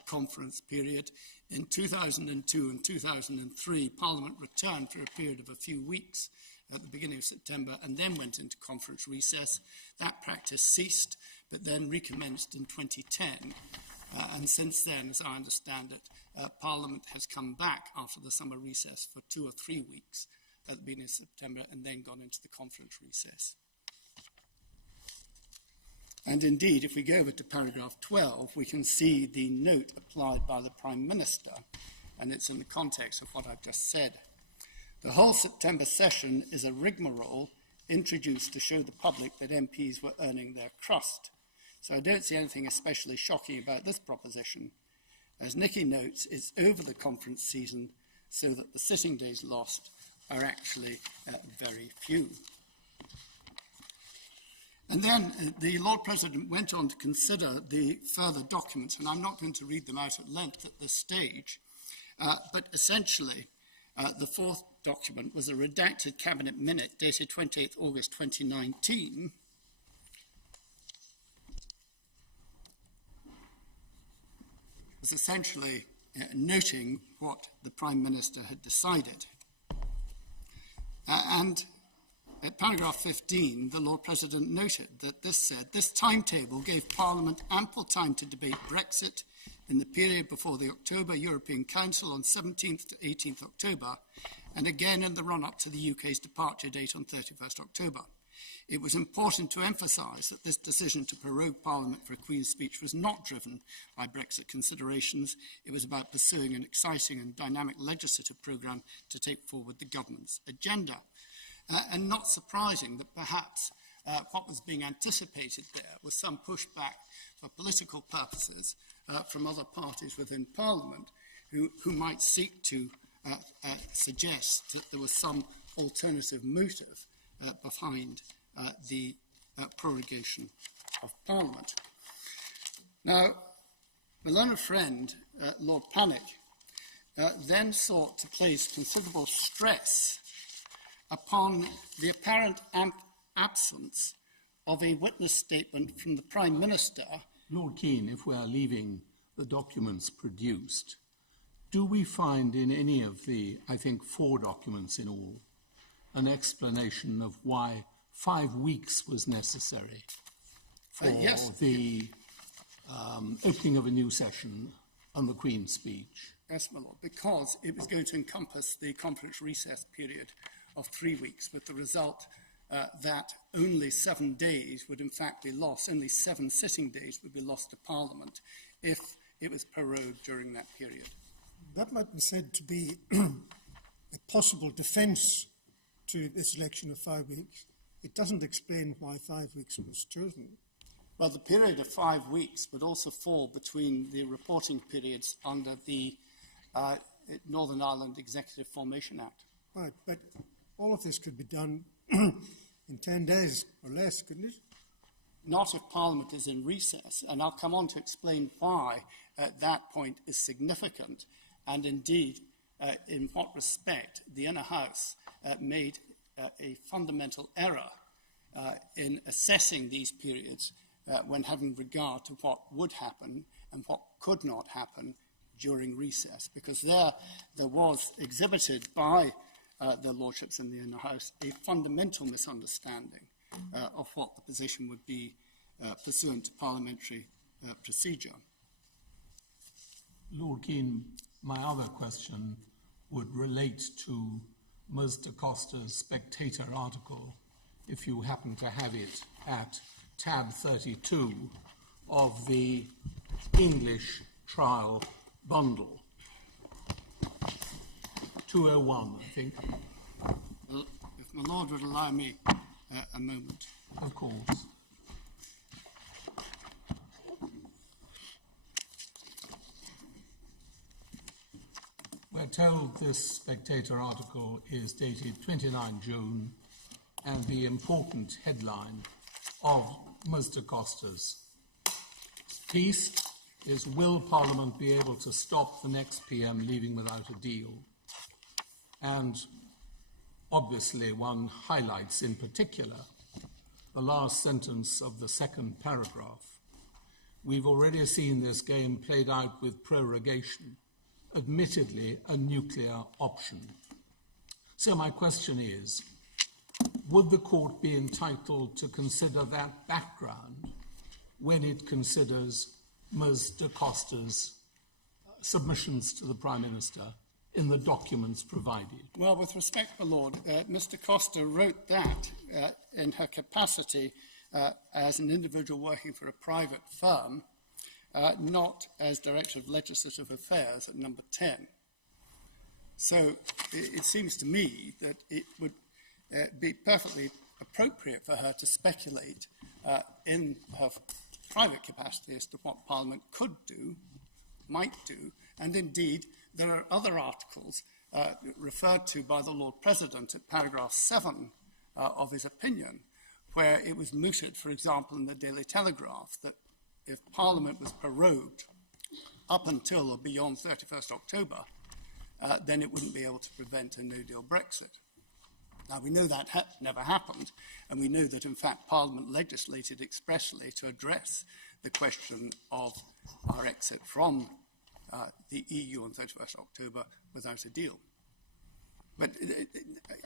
conference period. In 2002 and 2003, Parliament returned for a period of a few weeks at the beginning of September and then went into conference recess. That practice ceased, but then recommenced in 2010. And since then, as I understand it, Parliament has come back after the summer recess for 2 or 3 weeks at the beginning of September and then gone into the conference recess. And indeed, if we go over to paragraph 12, we can see the note applied by the Prime Minister, and it's in the context of what I've just said. The whole September session is a rigmarole introduced to show the public that MPs were earning their crust. So I don't see anything especially shocking about this proposition. As Nicky notes, it's over the conference season, so that the sitting days lost are actually very few. And then the Lord President went on to consider the further documents, and I'm not going to read them out at length at this stage, but essentially the fourth document was a redacted cabinet minute dated 28th August 2019, was essentially noting what the Prime Minister had decided. And at paragraph 15, the Lord President noted that this said, this timetable gave Parliament ample time to debate Brexit in the period before the October European Council on 17th to 18th October, and again in the run-up to the UK's departure date on 31st October. It was important to emphasise that this decision to prorogue Parliament for a Queen's speech was not driven by Brexit considerations. It was about pursuing an exciting and dynamic legislative programme to take forward the government's agenda. And not surprising that perhaps what was being anticipated there was some pushback for political purposes from other parties within Parliament who might seek to suggest that there was some alternative motive behind the prorogation of Parliament. Now, my learned friend, Lord Pannick, then sought to place considerable stress upon the apparent absence of a witness statement from the Prime Minister. Lord Keane, if we are leaving the documents produced, do we find in any of the, I think, 4 documents in all, an explanation of why 5 weeks was necessary for Yes. the opening of a new session and the Queen's speech? Yes, my lord, because it was going to encompass the conference recess period of 3 weeks, with the result that only 7 days would in fact be lost, only 7 sitting days would be lost to Parliament if it was prorogued during that period. That might be said to be a possible defence to this election of 5 weeks. It doesn't explain why 5 weeks was chosen. Well, the period of 5 weeks would also fall between the reporting periods under the Northern Ireland Executive Formation Act. Right, but all of this could be done in 10 days or less, couldn't it? Not if Parliament is in recess, and I'll come on to explain why that point is significant, and indeed in what respect the Inner House made a fundamental error in assessing these periods when having regard to what would happen and what could not happen during recess, because there was exhibited by their lordships in the Inner House a fundamental misunderstanding of what the position would be pursuant to parliamentary procedure. Lord Keane, my other question would relate to Ms. da Costa's Spectator article, if you happen to have it at tab 32 of the English trial bundle. 201, I think. Well, if my lord would allow me a moment. Of course. We're told this Spectator article is dated 29 June, and the important headline of Ms. da Costa's piece is, "Will Parliament be able to stop the next PM leaving without a deal?" And obviously one highlights in particular the last sentence of the second paragraph. "We've already seen this game played out with prorogation, admittedly a nuclear option." So my question is, would the court be entitled to consider that background when it considers Ms. da Costa's submissions to the Prime Minister in the documents provided? Well, with respect, my lord, Mr. Costa wrote that in her capacity as an individual working for a private firm, not as Director of Legislative Affairs at number 10. So it seems to me that it would be perfectly appropriate for her to speculate in her private capacity as to what Parliament could do, might do, and indeed there are other articles referred to by the Lord President at paragraph 7 of his opinion, where it was mooted, for example, in the Daily Telegraph, that if Parliament was prorogued up until or beyond 31st October, then it wouldn't be able to prevent a no-deal Brexit. Now, we know that never happened, and we know that, in fact, Parliament legislated expressly to address the question of our exit from the EU on 31st October without a deal. But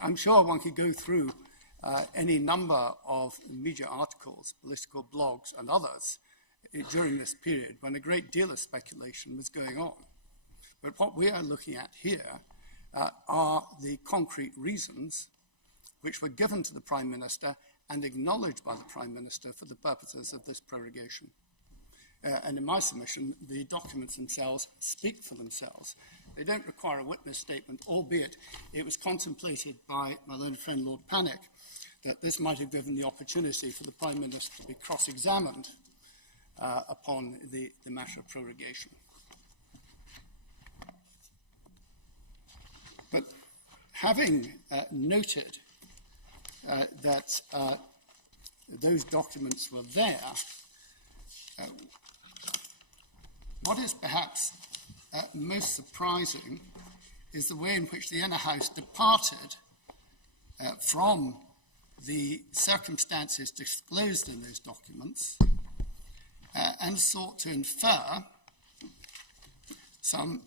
I'm sure one could go through any number of media articles, political blogs, and others during this period when a great deal of speculation was going on. But what we are looking at here are the concrete reasons which were given to the Prime Minister and acknowledged by the Prime Minister for the purposes of this prorogation. And in my submission, the documents themselves speak for themselves. They don't require a witness statement, albeit it was contemplated by my learned friend Lord Pannick that this might have given the opportunity for the Prime Minister to be cross-examined upon the matter of prorogation. But having noted that those documents were there, what is perhaps most surprising is the way in which the Inner House departed from the circumstances disclosed in those documents and sought to infer some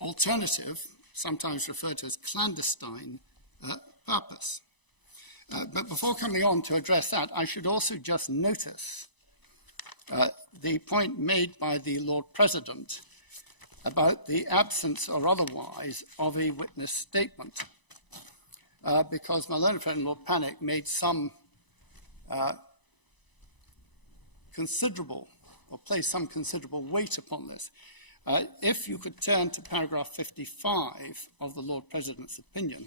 alternative, sometimes referred to as clandestine, purpose. But before coming on to address that, I should also just notice the point made by the Lord President about the absence or otherwise of a witness statement, because my learned friend Lord Panic made some placed some considerable weight upon this. If you could turn to paragraph 55 of the Lord President's opinion.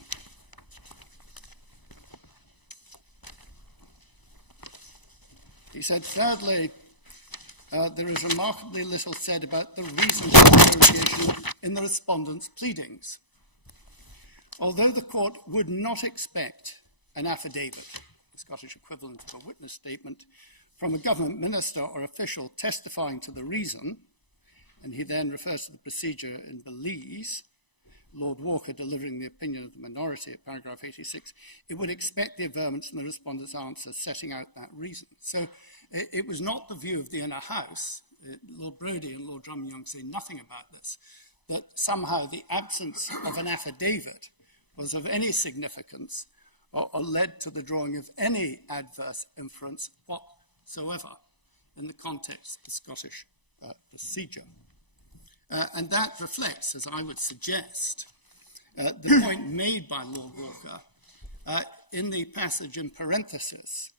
He said, thirdly, there is remarkably little said about the reasons for prorogation in the respondents' pleadings. Although the court would not expect an affidavit, the Scottish equivalent of a witness statement, from a government minister or official testifying to the reason, and he then refers to the procedure in Belize, Lord Walker delivering the opinion of the minority at paragraph 86, it would expect the averments in the respondent's answers setting out that reason. So it was not the view of the inner house, Lord Brodie and Lord Drummond-Young say nothing about this, that somehow the absence of an affidavit was of any significance or led to the drawing of any adverse inference whatsoever in the context of the Scottish procedure. And that reflects, as I would suggest, the point made by Lord Walker in the passage in parenthesis,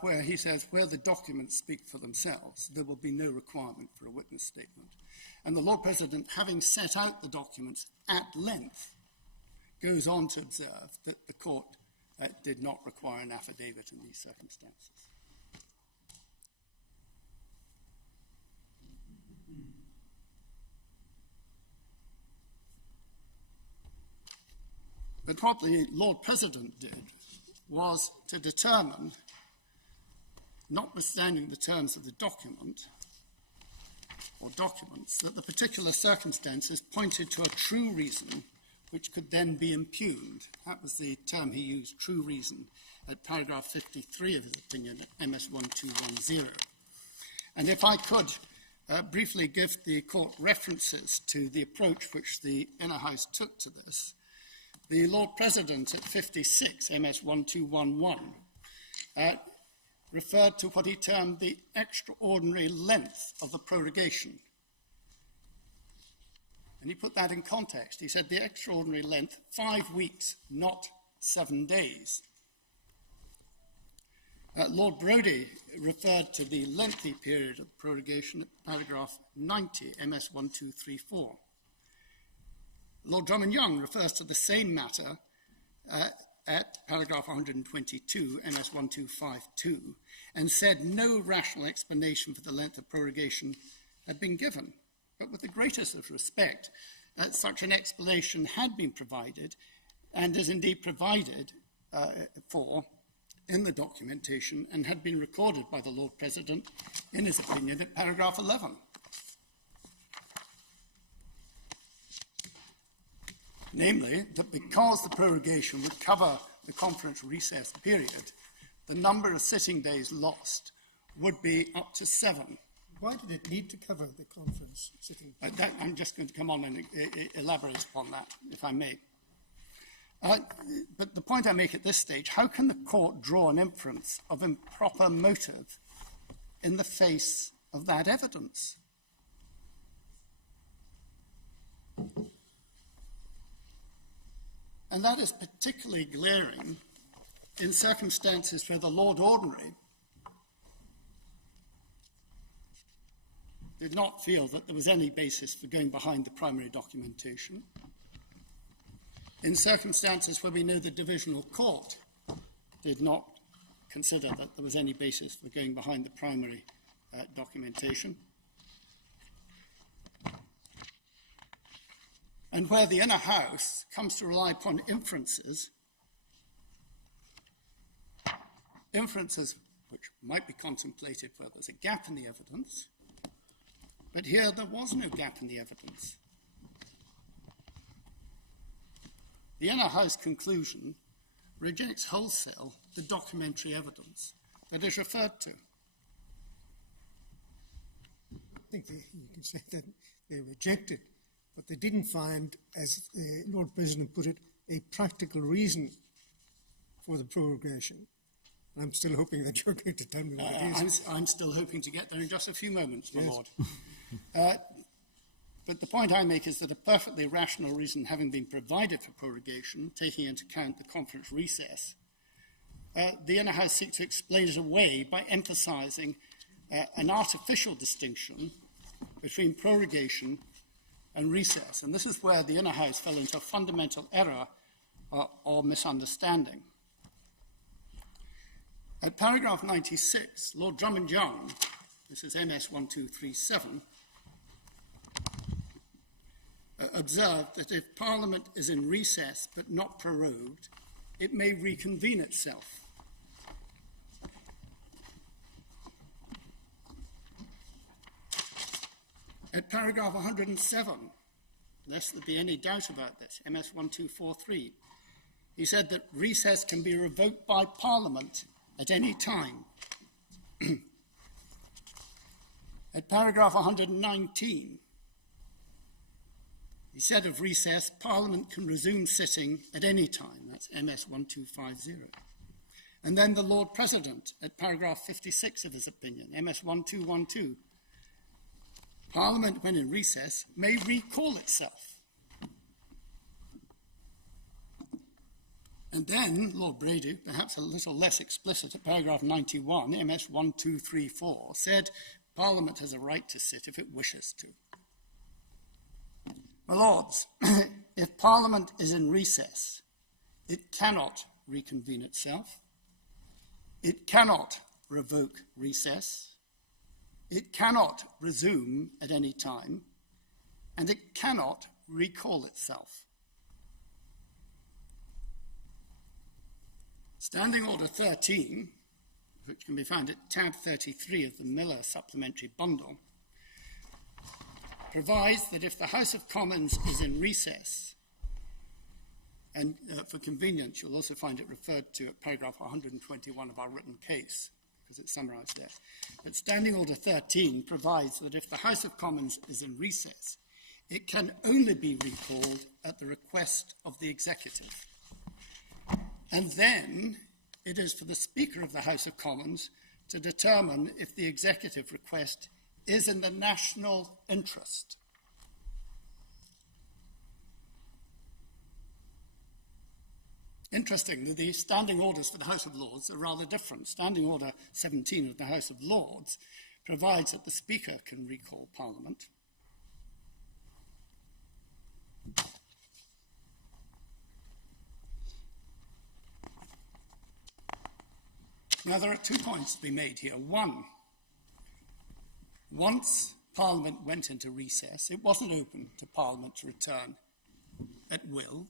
where he says, where the documents speak for themselves, there will be no requirement for a witness statement. And the Lord President, having set out the documents at length, goes on to observe that the court did not require an affidavit in these circumstances. But what the Lord President did was to determine, notwithstanding the terms of the document or documents, that the particular circumstances pointed to a true reason which could then be impugned. That was the term he used, true reason, at paragraph 53 of his opinion at MS 1210. And if I could briefly give the court references to the approach which the inner house took to this, the Lord President at 56, MS 1211, referred to what he termed the extraordinary length of the prorogation. And he put that in context. He said the extraordinary length, 5 weeks, not 7 days. Lord Brodie referred to the lengthy period of prorogation at paragraph 90, MS 1234. Lord Drummond-Young refers to the same matter at paragraph 122, MS 1252, and said no rational explanation for the length of prorogation had been given. But with the greatest of respect, such an explanation had been provided, and is indeed provided for in the documentation, and had been recorded by the Lord President in his opinion at paragraph 11. Namely, that because the prorogation would cover the conference recess period, the number of sitting days lost would be up to 7. Why did it need to cover the conference sitting? I'm just going to come on and elaborate upon that, if I may. But the point I make at this stage, how can the court draw an inference of improper motive in the face of that evidence? And that is particularly glaring in circumstances where the Lord Ordinary did not feel that there was any basis for going behind the primary documentation, in circumstances where we know the divisional court did not consider that there was any basis for going behind the primary documentation, and where the inner house comes to rely upon inferences which might be contemplated where there's a gap in the evidence, but here there was no gap in the evidence. The inner house conclusion rejects wholesale the documentary evidence that is referred to. I think you can say that they rejected but they didn't find, as the Lord President put it, a practical reason for the prorogation. I'm still hoping that you're going to tell me what it is. I'm still hoping to get there in just a few moments, my lord. But the point I make is that a perfectly rational reason having been provided for prorogation, taking into account the conference recess, the Inner House seeks to explain it away by emphasising an artificial distinction between prorogation and recess. And this is where the Inner House fell into a fundamental error or misunderstanding. At paragraph 96, Lord Drummond-Young, this is MS 1237, observed that if Parliament is in recess but not prorogued, it may reconvene itself. At paragraph 107, lest there be any doubt about this, MS 1243, he said that recess can be revoked by Parliament at any time. At paragraph 119, he said of recess, Parliament can resume sitting at any time. That's MS 1250. And then the Lord President, at paragraph 56 of his opinion, MS 1212, Parliament, when in recess, may recall itself. And then Lord Brady, perhaps a little less explicit, at paragraph 91, MS 1234, said Parliament has a right to sit if it wishes to. My Lords, if Parliament is in recess, it cannot reconvene itself, it cannot revoke recess, it cannot resume at any time, and it cannot recall itself. Standing Order 13, which can be found at tab 33 of the Miller Supplementary Bundle, provides that if the House of Commons is in recess, and for convenience you'll also find it referred to at paragraph 121 of our written case, because it's summarised there, but Standing Order 13 provides that if the House of Commons is in recess, it can only be recalled at the request of the Executive. And then it is for the Speaker of the House of Commons to determine if the Executive request is in the national interest. Interestingly, the standing orders for the House of Lords are rather different. Standing Order 17 of the House of Lords provides that the Speaker can recall Parliament. Now, there are 2 points to be made here. One, once Parliament went into recess, it wasn't open to Parliament to return at will.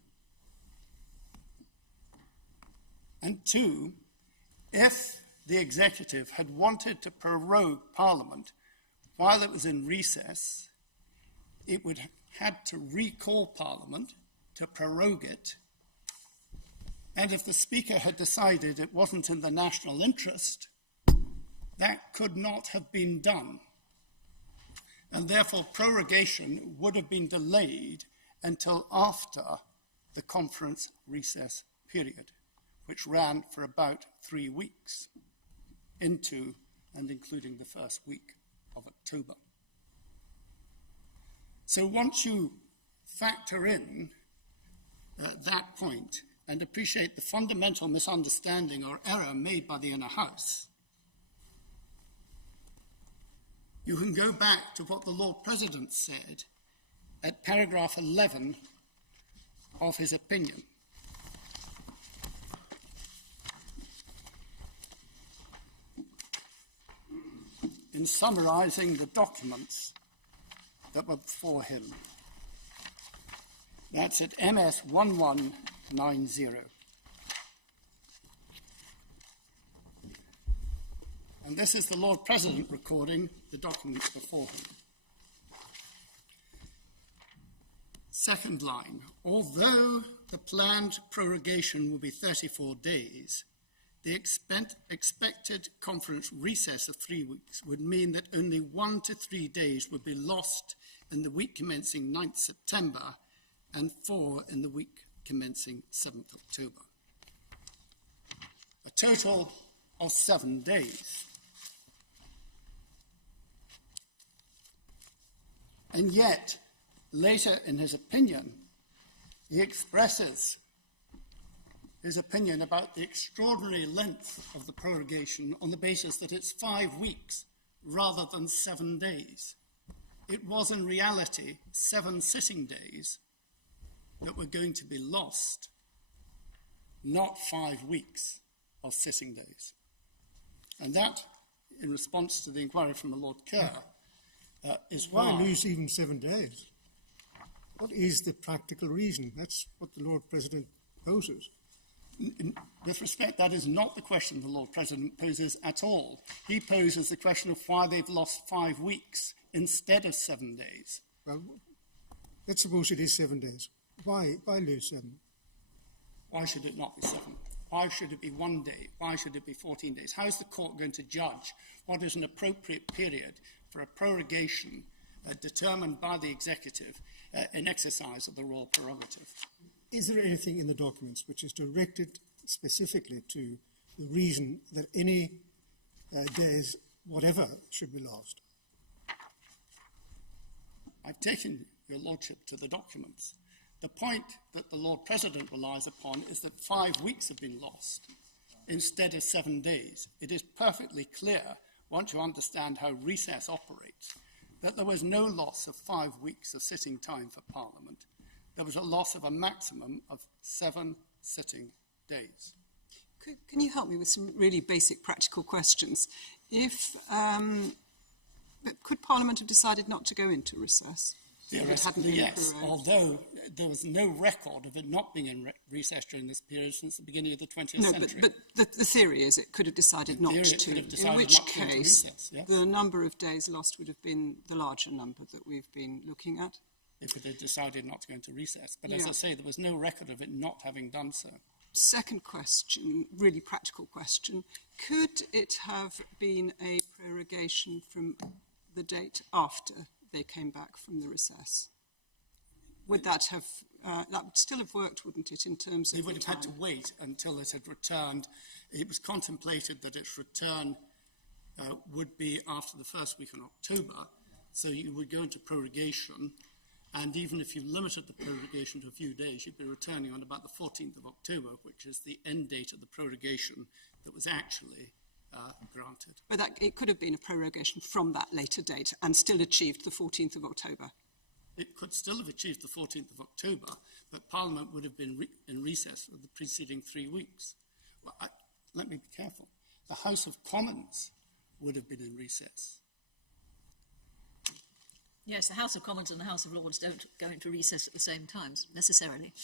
And 2, if the Executive had wanted to prorogue Parliament while it was in recess, it would have had to recall Parliament to prorogue it. And if the Speaker had decided it wasn't in the national interest, that could not have been done. And therefore, prorogation would have been delayed until after the conference recess period, which ran for about 3 weeks, into and including the first week of October. So once you factor in that point and appreciate the fundamental misunderstanding or error made by the Inner House, you can go back to what the Lord President said at paragraph 11 of his opinion. In summarising the documents that were before him. That's at MS 1190. And this is the Lord President recording the documents before him. Second line, although the planned prorogation will be 34 days, the expected conference recess of 3 weeks would mean that only 1 to 3 days would be lost in the week commencing 9th September and 4 in the week commencing 7th October. A total of 7 days. And yet, later in his opinion, he expresses his opinion about the extraordinary length of the prorogation on the basis that it's 5 weeks rather than 7 days. It was in reality 7 sitting days that were going to be lost, not 5 weeks of sitting days. And that, in response to the inquiry from the Lord Kerr, is Why why... lose even 7 days? What is the practical reason? That's what the Lord President poses. With respect, that is not the question the Lord President poses at all. He poses the question of why they've lost 5 weeks instead of 7 days. Well, let's suppose it is 7 days. Why lose 7? Why should it not be 7? Why should it be 1 day? Why should it be 14 days? How is the court going to judge what is an appropriate period for a prorogation determined by the executive in exercise of the royal prerogative? Is there anything in the documents which is directed specifically to the reason that any days, whatever, should be lost? I've taken your lordship to the documents. The point that the Lord President relies upon is that 5 weeks have been lost instead of 7 days. It is perfectly clear, once you understand how recess operates, that there was no loss of 5 weeks of sitting time for Parliament. There was a loss of a maximum of 7 sitting days. Can you help me with some really basic practical questions? Could Parliament have decided not to go into recess? Theoretically, yes, although there was no record of it not being in recess during this period since the beginning of the 20th century. But the theory is it could have decided not to, in which case recess, yes. The number of days lost would have been the larger number that we've been looking at. If it had decided not to go into recess. But as I say, there was no record of it not having done so. Second question, really practical question. Could it have been a prorogation from the date after they came back from the recess? Would that have, that would still have worked, wouldn't it, in terms of They would have had to wait until it had returned. It was contemplated that its return would be after the first week in October, so you would go into prorogation, and even if you limited the prorogation to a few days, you'd be returning on about the 14th of October, which is the end date of the prorogation that was actually granted. But it could have been a prorogation from that later date and still achieved the 14th of October. It could still have achieved the 14th of October, but Parliament would have been in recess for the preceding 3 weeks. Well, let me be careful. The House of Commons would have been in recess. Yes, the House of Commons and the House of Lords don't go into recess at the same times, necessarily.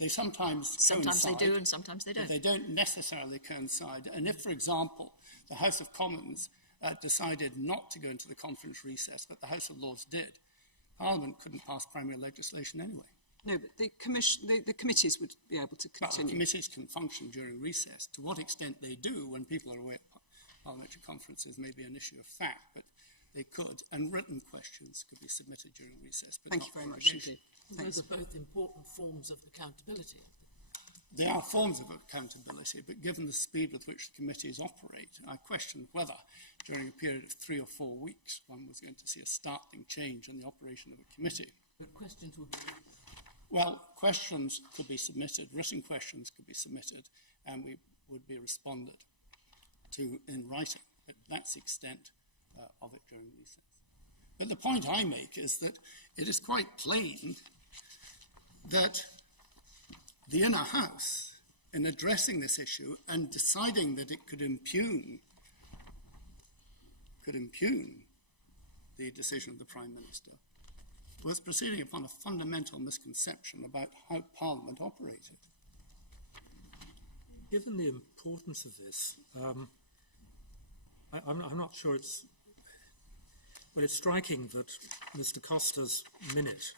They sometimes Sometimes they do and sometimes they don't. They don't necessarily coincide. And if, for example, the House of Commons decided not to go into the conference recess, but the House of Lords did, Parliament couldn't pass primary legislation anyway. No, but the committees would be able to continue. But committees can function during recess. To what extent they do when people are away at parliamentary conferences may be an issue of fact, but they could, and written questions could be submitted during recess. But Thank you very much indeed. Those are both important forms of accountability. They are forms of accountability, but given the speed with which the committees operate, I question whether during a period of 3 or 4 weeks one was going to see a startling change in the operation of a committee. But questions would be... Well, questions could be submitted, written questions could be submitted, and we would be responded to in writing. But that's the extent of it during recess. But the point I make is that it is quite plain that the Inner House, in addressing this issue and deciding that it could impugn the decision of the Prime Minister, was proceeding upon a fundamental misconception about how Parliament operated. Given the importance of this, I'm not sure it's... But it's striking that Mr. Costa's minute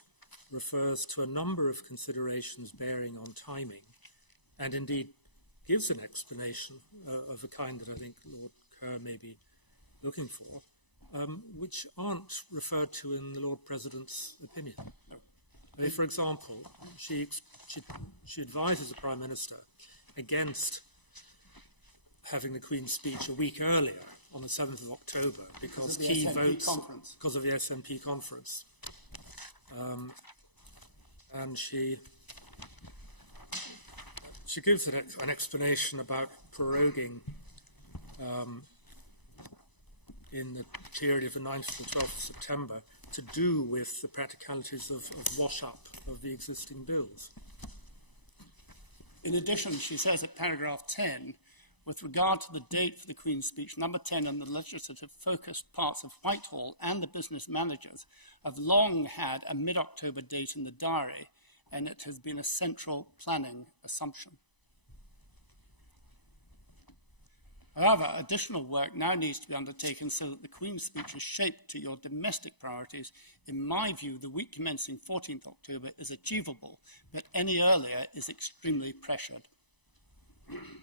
refers to a number of considerations bearing on timing, and indeed gives an explanation of the kind that I think Lord Kerr may be looking for, which aren't referred to in the Lord President's opinion. I mean, for example, she advises the Prime Minister against having the Queen's speech a week earlier on the 7th of October because key votes, because of the SNP conference. And she gives an explanation about proroguing in the period of the 9th to the 12th of September to do with the practicalities of wash-up of the existing bills. In addition, she says at paragraph 10, with regard to the date for the Queen's speech, number 10 and the legislative-focused parts of Whitehall and the business managers have long had a mid-October date in the diary, and it has been a central planning assumption. However, additional work now needs to be undertaken so that the Queen's speech is shaped to your domestic priorities. In my view, the week commencing 14th October is achievable, but any earlier is extremely pressured.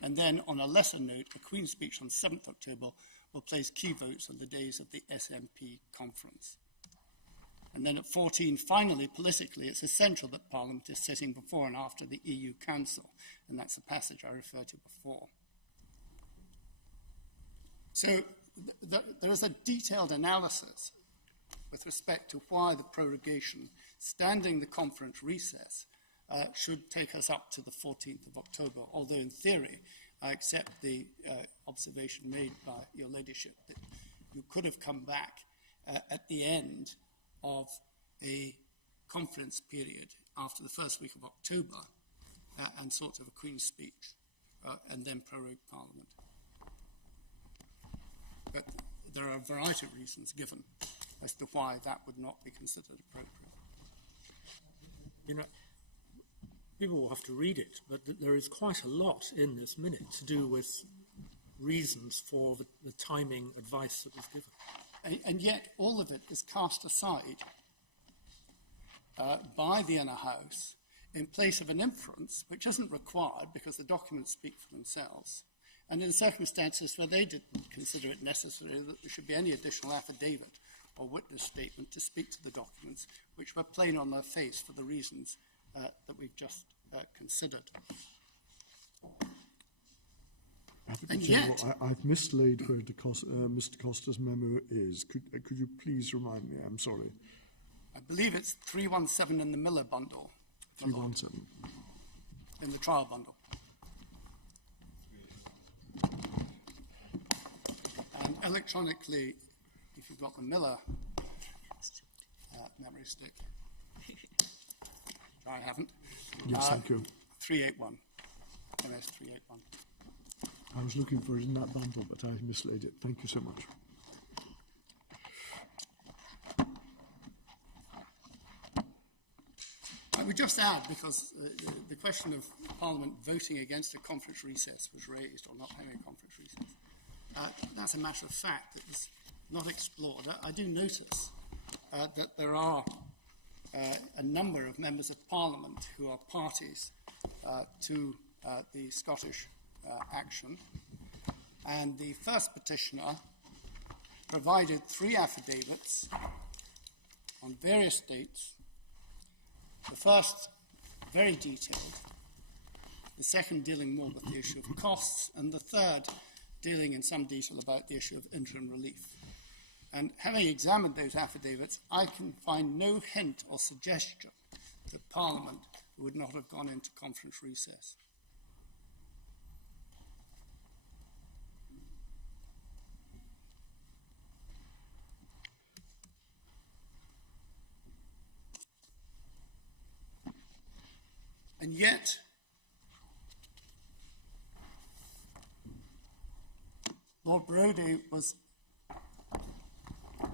And then, on a lesser note, a Queen's speech on 7th October will place key votes on the days of the SNP conference. And then at 14, finally, politically, it's essential that Parliament is sitting before and after the EU Council, and that's the passage I referred to before. So there is a detailed analysis with respect to why the prorogation, standing the conference recess, should take us up to the 14th of October, although in theory I accept the observation made by your ladyship that you could have come back at the end of a conference period after the first week of October and sort of a Queen's speech and then prorogue Parliament. But there are a variety of reasons given as to why that would not be considered appropriate. You know, people will have to read it, but there is quite a lot in this minute to do with reasons for the timing advice that was given. And yet all of it is cast aside by the inner house in place of an inference which isn't required because the documents speak for themselves, and in circumstances where they didn't consider it necessary that there should be any additional affidavit or witness statement to speak to the documents, which were plain on their face for the reasons that we've just considered. And yet, I've mislaid where Mr. Costa's memo is. Could you please remind me? I'm sorry. I believe it's 317 in the Miller bundle. 317. In the trial bundle. And electronically, if you've got the Miller memory stick, I haven't. Yes, thank you. 381. MS 381. I was looking for it in that bundle, but I mislaid it. Thank you so much. I would just add, because the question of Parliament voting against a conference recess was raised, or not having a conference recess. That's a matter of fact that is not explored. I do notice that there are a number of members of Parliament who are parties to the Scottish action, and the first petitioner provided 3 affidavits on various dates. The first, very detailed, the second dealing more with the issue of costs, and the third dealing in some detail about the issue of interim relief. And having examined those affidavits, I can find no hint or suggestion that Parliament would not have gone into conference recess. And yet, Lord Brodie was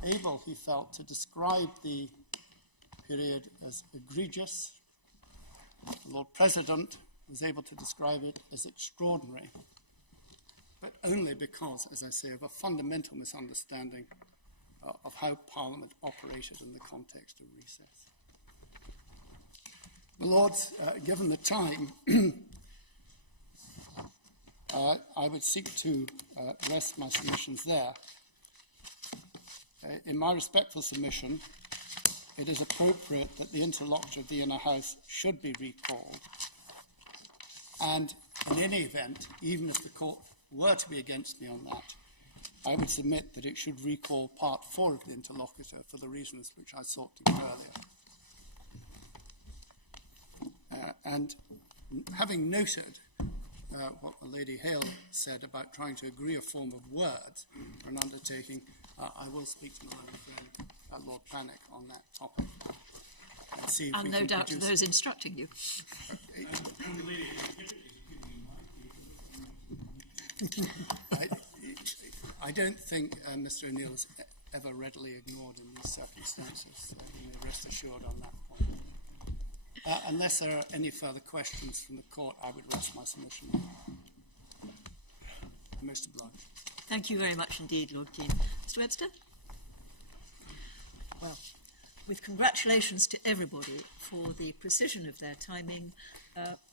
able, he felt, to describe the period as egregious. The Lord President was able to describe it as extraordinary, but only because, as I say, of a fundamental misunderstanding of how Parliament operated in the context of recess. The Lords, given the time, I would seek to rest my submissions there. in my respectful submission, it is appropriate that the interlocutor of the inner house should be recalled. And in any event, even if the court were to be against me on that, I would submit that it should recall part 4 of the interlocutor for the reasons which I sought to give earlier. And having noted what the Lady Hale said about trying to agree a form of words for an undertaking, I will speak to my friend Lord Panic on that topic. And see if And we no can doubt to produce- those instructing you. I don't think Mr. O'Neill has ever readily ignored in these circumstances. You may rest assured on that point. Unless there are any further questions from the court, I would rest my submission. Most obliged. Thank you very much indeed, Lord Keane. Mr. Webster? Well, with congratulations to everybody for the precision of their timing,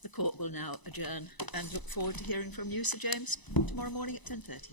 the court will now adjourn and look forward to hearing from you, Sir James, tomorrow morning at 10:30.